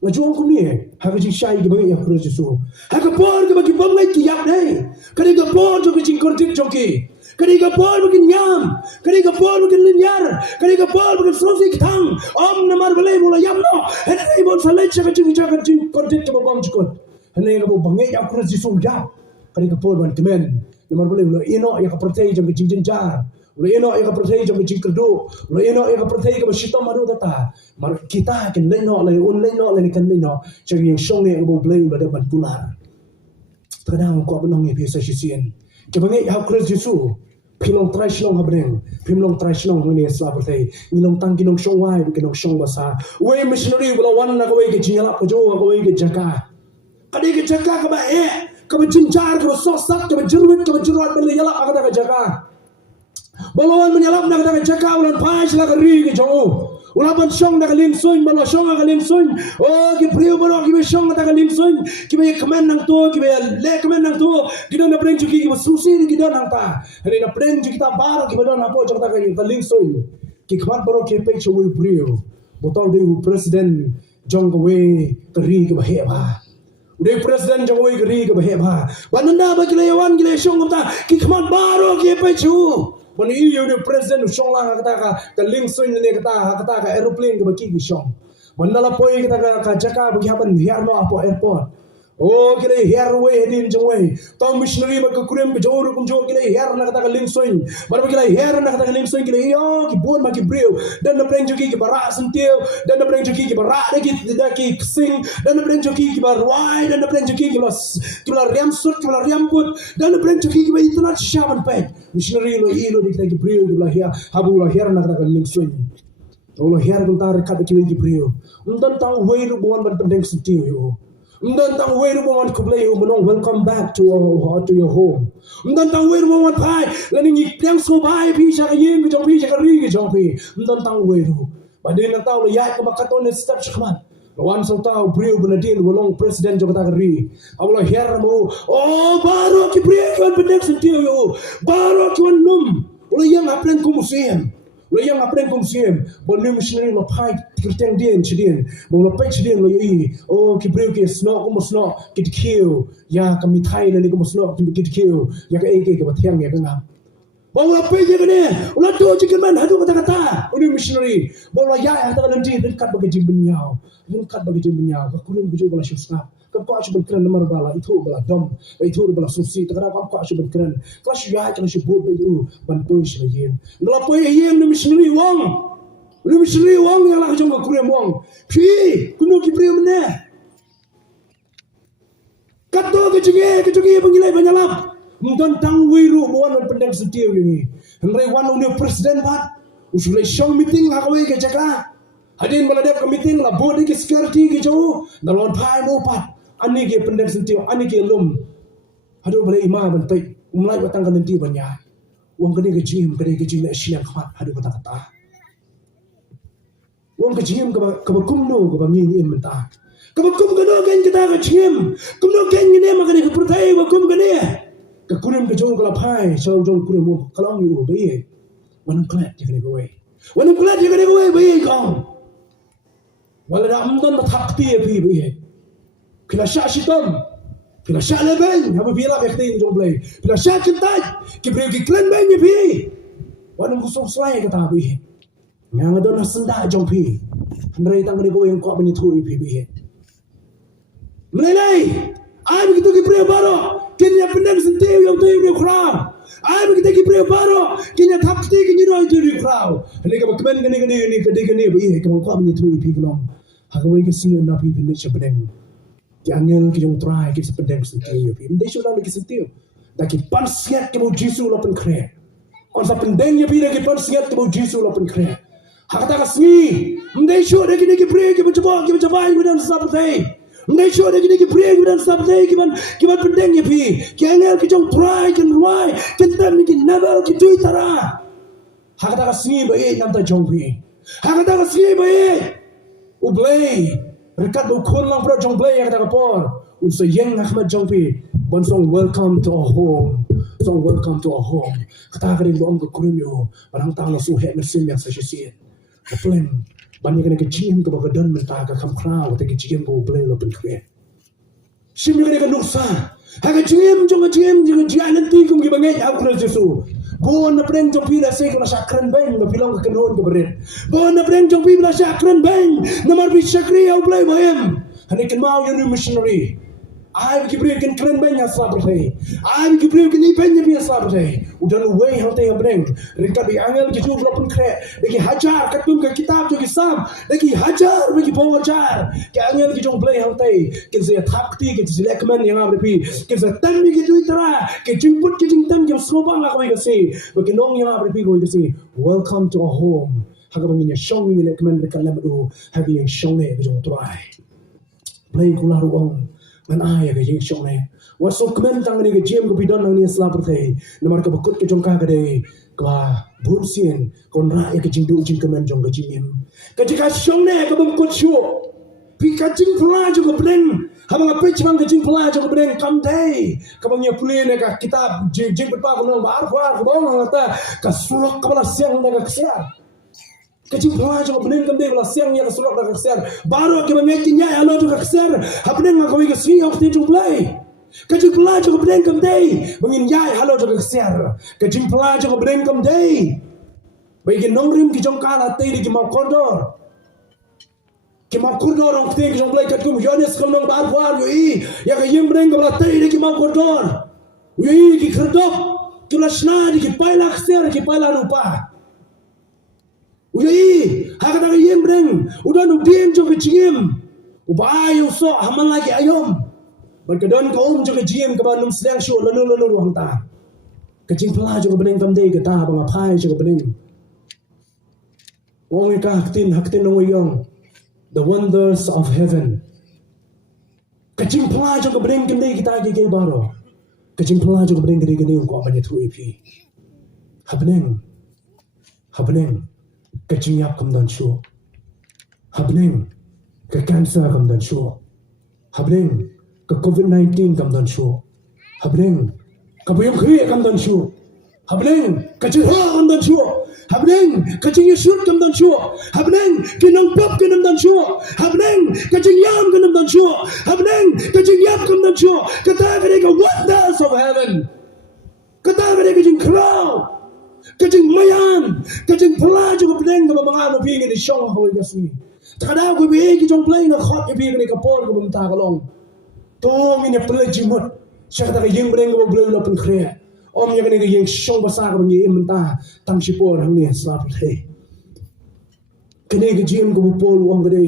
wa jo ko ni ha ga ji sha ye ba nge ya khre jisu ha ka por ke ba ki ba nge ki yak nei ka ni ga por jo ki jing kor tik jo ki kaniga Paul bikin nyam, kaniga Paul bikin linyar, kaniga Paul bikin sosik tang, om namar balai mula yam no, henai bon salai cakap cing kontit ke babam cikot, henai ke babam ngai aku rasa jisu jap, kaniga Paul ban kemen, namar balai mula ino ya kepercayai jam kecing jar, Lo ino ika percaya jom jingkerdo, lo ino ika percaya ke besito maru tata. Mar kita kan leno le un leno le kan leno. Jadi yang song ni aku BLEI udah dapat kular. Kadang kau benong ni biasa sisian. Kebangai hak Kristus Yesus. Pilong try silong habreng, pilong try silong ni selalu percaya. Ilong tang kinong song wai, kinong song basa. Wei missionary bula wan nak wei ke jialap ke jo, wei ke jaka. Kadi ke jaka ke ba ke jinjar ke sosat ke jerwit ke jerwat beli yalap agak ke jaka. Balawan menyalap nak ke jaka ulan pai sila ke ri ke jo. Ulaban song nak lim sun, bala song nak lim sun. Oh, ki priu bala ki song nak lim sun. Ki be kemen nang tu, ki be le kemen nang tu. Kita nak bring cuki ki susi ki don nang ta. Hari nak bring cuki ta bar ki don apa jang ta ka lim sun. Ki khamat baro ki pe chu priu. Botol de president jong we keri ki bahe ba. De president jong we keri ki bahe ba. Bananda ba ki lewan ki le song ta ki khamat baro ki pe chu. When you the president song lang kata ka link soin ni kata ka aeroplane ke baki ki song. Mandala poi kata ka jaka bagi haban hiar no apo airport. Oh kira hiar we hedin jongwe. Tong missionary ba kukurem ke jor kum jor kira hiar na kata ka link soin. Bar kira hiar na kata ka link soin kira yo ki bon ma ki breu. Dan na pleng joki ki bara sentiu, dan na pleng joki ki bara ki sing, dan na pleng joki ki barwai, dan na pleng joki ki riam sut ki riam put, dan na pleng joki ki ba itna shaban pet. Missionary lo ilo di kita ki breu di lahia habu lahia na kata ka link soin. Allah hiar kuntar kat ki breu. Undan tau we ru bon ban pendeng sentiu yo. Mdan tang we ru bon kublei menong welcome back to your home. Mdan tang we ru bon pai lani ni piang so bai pi sha yin ki jong pi sha ri ki jong pi. Mdan tang we ru. Badin nang tau ya ka makaton step shkman. Lawan so tau breu benadin wolong president jong ta ri. Allah her mo oh baro ki breu kan pendek sentiu yo. Baro ki wan num. Ulah yang aplen ku musim. Lo yang apren kum siem bon new missionary lo pai kirteng dien chidien bon lo pai chidien lo yi oh ki breu ki sno kum sno kit kill ya ka mithai le ni kum sno kit kill ya ka eke ka bathiang ya ka bon lo pai je ne lo to chicken man hadu kata new missionary bon lo ya ta lan di kat bagi jim benyau kat bagi jim benyau ka kurun buju bala shusna ka ko asu benkran nomor bala itu bala dom itu bala susi ta ka ko asu benkran kelas ya ka asu bod bayu ban poi shi yen lo poi yen ni missionary wong ni missionary wong ya la jong ka kurem wong pi kuno ki prium ne kato ke jinge pengilai banyalap mungkin tang wiru buan pendek setiu ini henry wan uni presiden bat usulai shong meeting la kawai ke jaka hadin baladep ke meeting la bod ke security ke jo dalon pai mo pat ani ke pendek setiu ani ke lum hadu bare ima ban pai umlai batang kan nanti banya wong kene ke jim na siang khat hadu kata wong ke jim ke kumno ke bangi ni menta ke kum ke no gen kita ke jim kum no gen ni ma ke pertai wa kum ke ne ke kunem ke jong kala pai so jong kunem mo kalong yu be wanam klat je ke go we wanam klat je ke go we be kong wala da amdan thakti e be kila sha shitam kila sha leben haba bila be khtin jong BLEI kila sha kintai ki bre ki klan be ni bi wanam ku so slai ka ta be yang ada na senda jong pi ndrei tang ni go yang ko bani thu pi be melai ai begitu ki bre baro kinya pendek sentiu yang tu ri kra ai begitu ki bre baro kinya thakti ki ni roi tu ri kra ni ka kmen ni ka be ka ko bani thu pi glom ha ko ke si na pi ni cha bedeng ki angel ki jong try ki sepedeng sentiu pi ndai shu la ki sentiu da ki pansiat ki mo jisu lo pen kre on sa pendeng ya pi da ki pansiat ki mo jisu lo pen kre ha kata ka sni ndai shu da ki bre ki mencoba ki dan sabai ndai shu da ki bre ki dan sabai ki ban pendeng ya pi ki angel ki jong try ki ruai ki tam ki never ki tu tara ha kata ka sni ba nam ta jong pi ha kata ka sni ba u BLEI rekat do khon lang pro jong BLEI kata ka por u se yeng ahmad jong pi bon song welcome to our home kata ka rin bong ko kurin yo parang tang na su he mersim yang sa shi ka plan ban ye ke chim ka ba dan men ta ka kham khra wa te ke chim ko BLEI lo pen kre sim ye ke nuksa ha ka chim jong ji anan ti kum ki bangai au kro jesu bon na pren jong pi la se ko sa kran bang na pilong ka non ko beret bon na pren jong pi la sa kran bang na mar bi sakri au BLEI bahem hani kan mau you missionary ai kibril kin kren ben ya sabre ai kibril kin iben ya sabre udan way hang te breng ringka bi angel ki jub lopun kre deki hajar katum ka kitab jo ki sam deki hajar bi ki powajar ki angel ki jong blei hang te kin se thakti ki selekmen yang abre pi kin se tan mi ki tuitra ki jimput ki jingtam ki sobang la ko ki se bi nong yang abre pi ko ki se welcome to our home haga bangin ya shong ni lekmen be kalam do haga yang shong ne bi jong trai blei kular wong man ai ga yang shong ne wa so kmen tang ni ga jem ko bidon nang ni sla prthei namar ka bakut ke jong ka ga de ka bursien kon ra ya ke jing du jing kmen jong ga jing ka jika shong ne ka bam kut shu pi ka jing pla jo ko breng habang ape chang ka jing pla jo ko breng kam dei ka bang ya pule ne ka kitab jing pa ko nang bar fa ko bang ta ka sulok ka bala siang da ka sia kecing pula jo bening kam dei bala siang ya ka sulok da ka sia baro ke bang ya kin ya alo to ka sia habeng ka ko ka sing ok te jong play kecing pula jo bening kam dei bangin ya halo to ka sia kecing pula jo bening kam dei bagi nongrim ki jong kala te di ki ma kordor ong te ki jong play kat kum yones kam nong bar war yo I ya ka yim bening ka bala te di ki ma kordor yo I ki kherdop ki la shna di ki paila sia ki paila rupa Uyai, hakata ka yem breng, udah nu diem jo ke jiem, ubai uso haman lagi ayom, berkedon kaum jo ke jiem ke banum sedang show lalu ruang ta, kecing pela jo ke breng kam dei ke ta bang apai jo ke breng, wong ka haktin nong the wonders of heaven, kecing pela jo ke breng kam dei kita ke baro, kecing pela jo ke breng ke dei ko apa tu ipi, habneng. Kecing yap kam dan shu habneng ke cancer kam dan shu habneng ke COVID-19 kam dan shu habneng ke buyung khri kam dan shu habneng ke chha kam dan shu habneng ke ching yusut kam dan shu habneng ke nong pop ke nam dan shu habneng ke ching yam ke nam dan shu habneng ke ching yap kam dan shu ke ta ke wonders of heaven ke ta ke ching crown kecing mayan, kecing pula juga pedeng ke mga ano pingi ni Shong hawi kasi. Takada ko bi ki jong play na khot pingi ni kapor ko bumta kalong. To mi ne play jimot. Siya kata yung pedeng ko blue lo pun kre. Om ya kani yung Shong basa ko ngi imenta tang sipor hang ni sa play. Kani ke jim ko pol om gade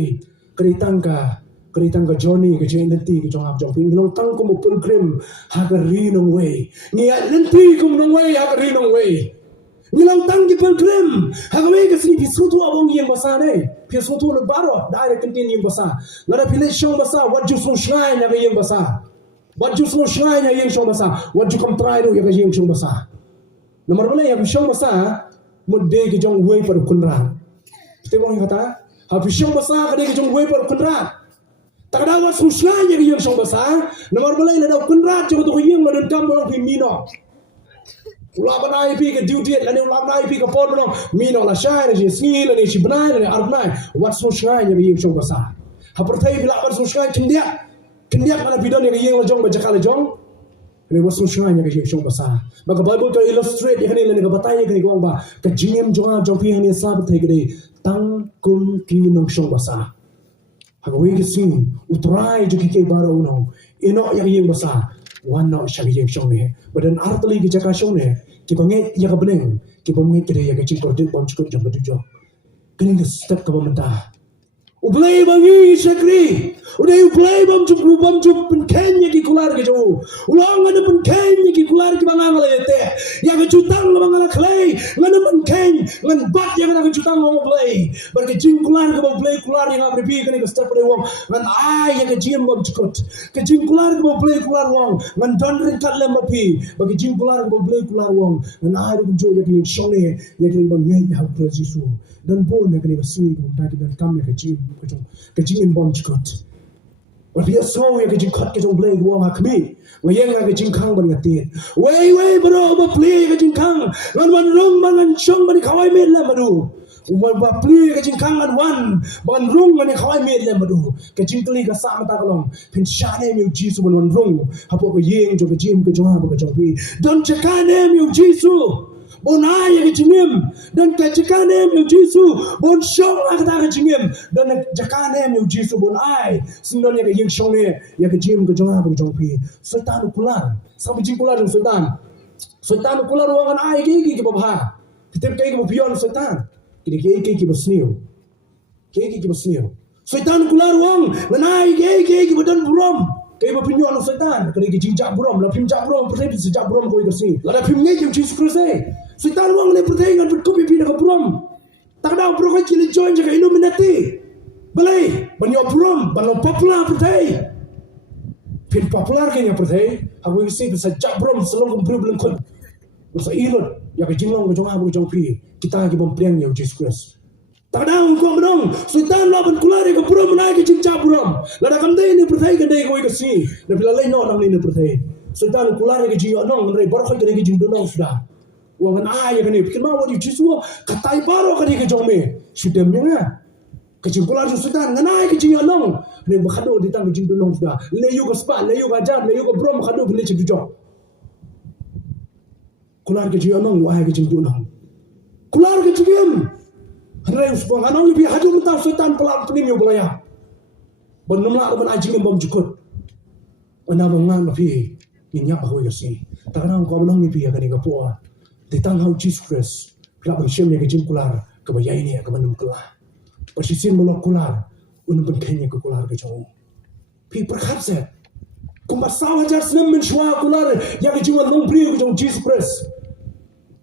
kani tangka Johnny ke jeng nanti ke jong ap jong pingi long tang ko mo pilgrim ha ka rinong way. Ngi nanti ko nong way ha ka rinong way. Nilang tang ki pilgrim hagawai ka sini pisutu abong yang basa ne pisutu le baro direct contain yang basa ngara pile shong basa what you so shrine ya yang basa what you so shrine ya yang shong basa what you come try do ya yang shong basa nomor bala ya shong basa mudde ki jong way par kunra te bong kata ha shong basa ka de ki jong way par kunra takada what so shrine ya yang shong basa nomor bala ila da kunra jo to yang lo dan kam bong pi mino Ulama na IP ke duty la ne ulama na IP ke pon no mino la shine je skill ni shi banai ne arbnai what so shine ye yeng shong basa ha pertai bila bar so shine kindia mana bidon ye yeng jong ba jakala jong ne what so shine ye yeng shong basa maka bible to illustrate ye ne ga batai ye gong ba ka jingem jong jong pi ne sa batai ge tang kum ki nong shong basa ha ga we sing utrai je ki ke baro no ino ye yeng basa one no shagi yeng shong ne badan artli ki jaka shong ne ki bangai ya ka beneng ki bangai kire ya ka chingkor din bom chukun jam badu jo kini ke step ka bamenta ublay bangi sakri udai ublay bom chup pen kenya ki kular ke jo ulang ngana pen kenya ki kular ki bangang la yete ya ka jutang la bangala klei ngana pen ken ngan bat ya ka jutang mo ublay bar ke jing kular ka ublay kular ya ka bi kini ke step re wong ngan ai ya ka jim bom chukut ke jing kular ka ublay kular wong ngan don rin kat lem pi bagi jing kular ka ublay kular wong ngan ai ru jo ya ki shong ne ya ki bang ngai ya ka jisu dan bon ya ka si ko ta ki dan kam ya ka jim ke jing bom chukut wa dia so ya ke jing khat ke jong blay wong ha kmi ngayeng la ke jing khang ban ngati wei bro ba play ke jing khang ngan wan rong man chong ban khawai met la madu wan ba play ke jing khang ngan wan ban rong man khawai met la madu ke jing kli ka sa mata kalong pin sha ne mi jisu ban rong ha po ke yeng jo ke jim ke jong ha po ke jong bi don chaka ne mi jisu bon ai ke jingim dan kajikane mi Yesu bon shong akata ke jingim dan jakane mi Yesu bon ai sindon ya ke ying shong ne ya ke jim ke jonga bu jong pi setan kular sampai jing kular dong setan kular wangan ai ke babha kita ke pion setan kini ke basniu ke basniu setan kular wang nanai ke badan buram kay mapinyo setan kani ki jinjak buram la pimjak buram pertay sejak buram ko ikasi la da pimnge jim Jesus Christ setan wang le pertay ngan ko pipi ka buram tak daw pro ko kili join jaka illuminati balai banyo buram balo popular pertay pin popular kanya pertay aku isi sejak buram selong ko problem ko sa ilot ya ka jinglong ko jonga ko jongpi kita ki bompriang ya Jesus Christ Tadang ko menong sultan laban kulari ko pura menai ke cinca puram la da kamdai ni perthai ke dai ko ikasi na bila lai no nang ni perthai sultan kulari ke jiyo nong rei bar khoi ke ke jing donong sudah wangan ai ke ni pikir ma wadi jisu katai baro ke ke jongme sudah menga ke jing kulari sultan nganai ke jiyo nong ne bakhado ditang ke jing donong sudah leyu ko spa leyu ka jar leyu ko brom khado bile ci bijok kulari ke jiyo nong wa ke jing donong kulari ke jigem Rai usbong anong ibi hadu mentah setan pelan penim yo belaya. Benumlah ben ajing bom jukut. Ana bangan pi minyak bahu yasi. Takana ko benong ibi ka ni kapua. Ditang hau Jesus Christ. Pila bang shem ke jim kular ke IAINEH ke benum kelah. Persisin molok kular un ben kenya ke kular ke jauh. Pi perkhatse. Kumba saw hajar senem men shwa kular ya ke jiwan nong pri ke jauh Jesus Christ.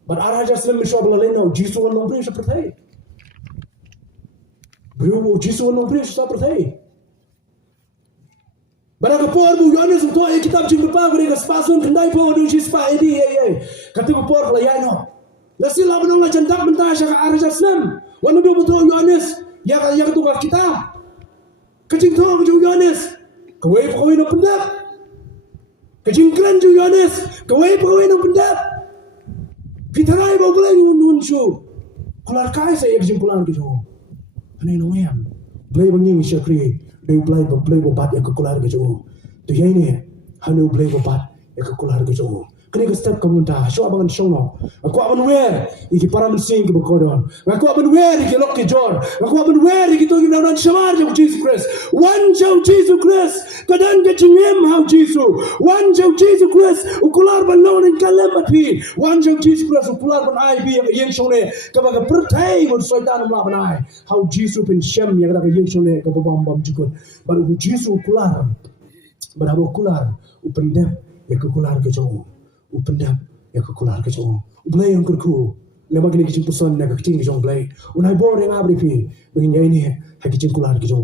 But ara hajar senem men shwa bela leno Jesus wan nong pri seperti Bro, Jesus não precisa estar por aí. Barang kapor bu Yohanes untuk kitab jing depan mereka sepasang kendai pun ada Jesus pa ini kata kapor pelayan no. Nasi lawan orang jantak mentah syaka arja Islam. Wanu do betul Yohanes ya tu kitab. Kecing tu kecing Yohanes. Kawai no pendap. Kecing keren ju Yohanes. Kawai no pendap. Pitarai bau boleh nun show. Kular kai saya kecing pulang kecing. Ani no yam play banging syakri they play bobat ya kular ke jo to yaine hanu play bobat ya kular ke jo kini ke step kamunta syo abangan syono aku aban wer iki para mensing ke bokodon aku aban wer iki lok ke jor aku aban wer iki to gina ran shamar jo Jesus Christ one jo Jesus Christ kadan ke chingem how Jesus one jo Jesus Christ ukular ban non in kalamat pi one jo Jesus Christ ukular ban ai bi yang syone ka baga pertai mon soitan ma ban ai how Jesus pin sham ya ka yang syone ka bam jukut baru Jesus ukular berabo ukular upendem ya kular ke jo upendam ya kular ke jong blay yang kerku lema kini kicing puson na kicing ke jong blay unai bor yang abri pi bengin ya ini ha kicing kular ke jong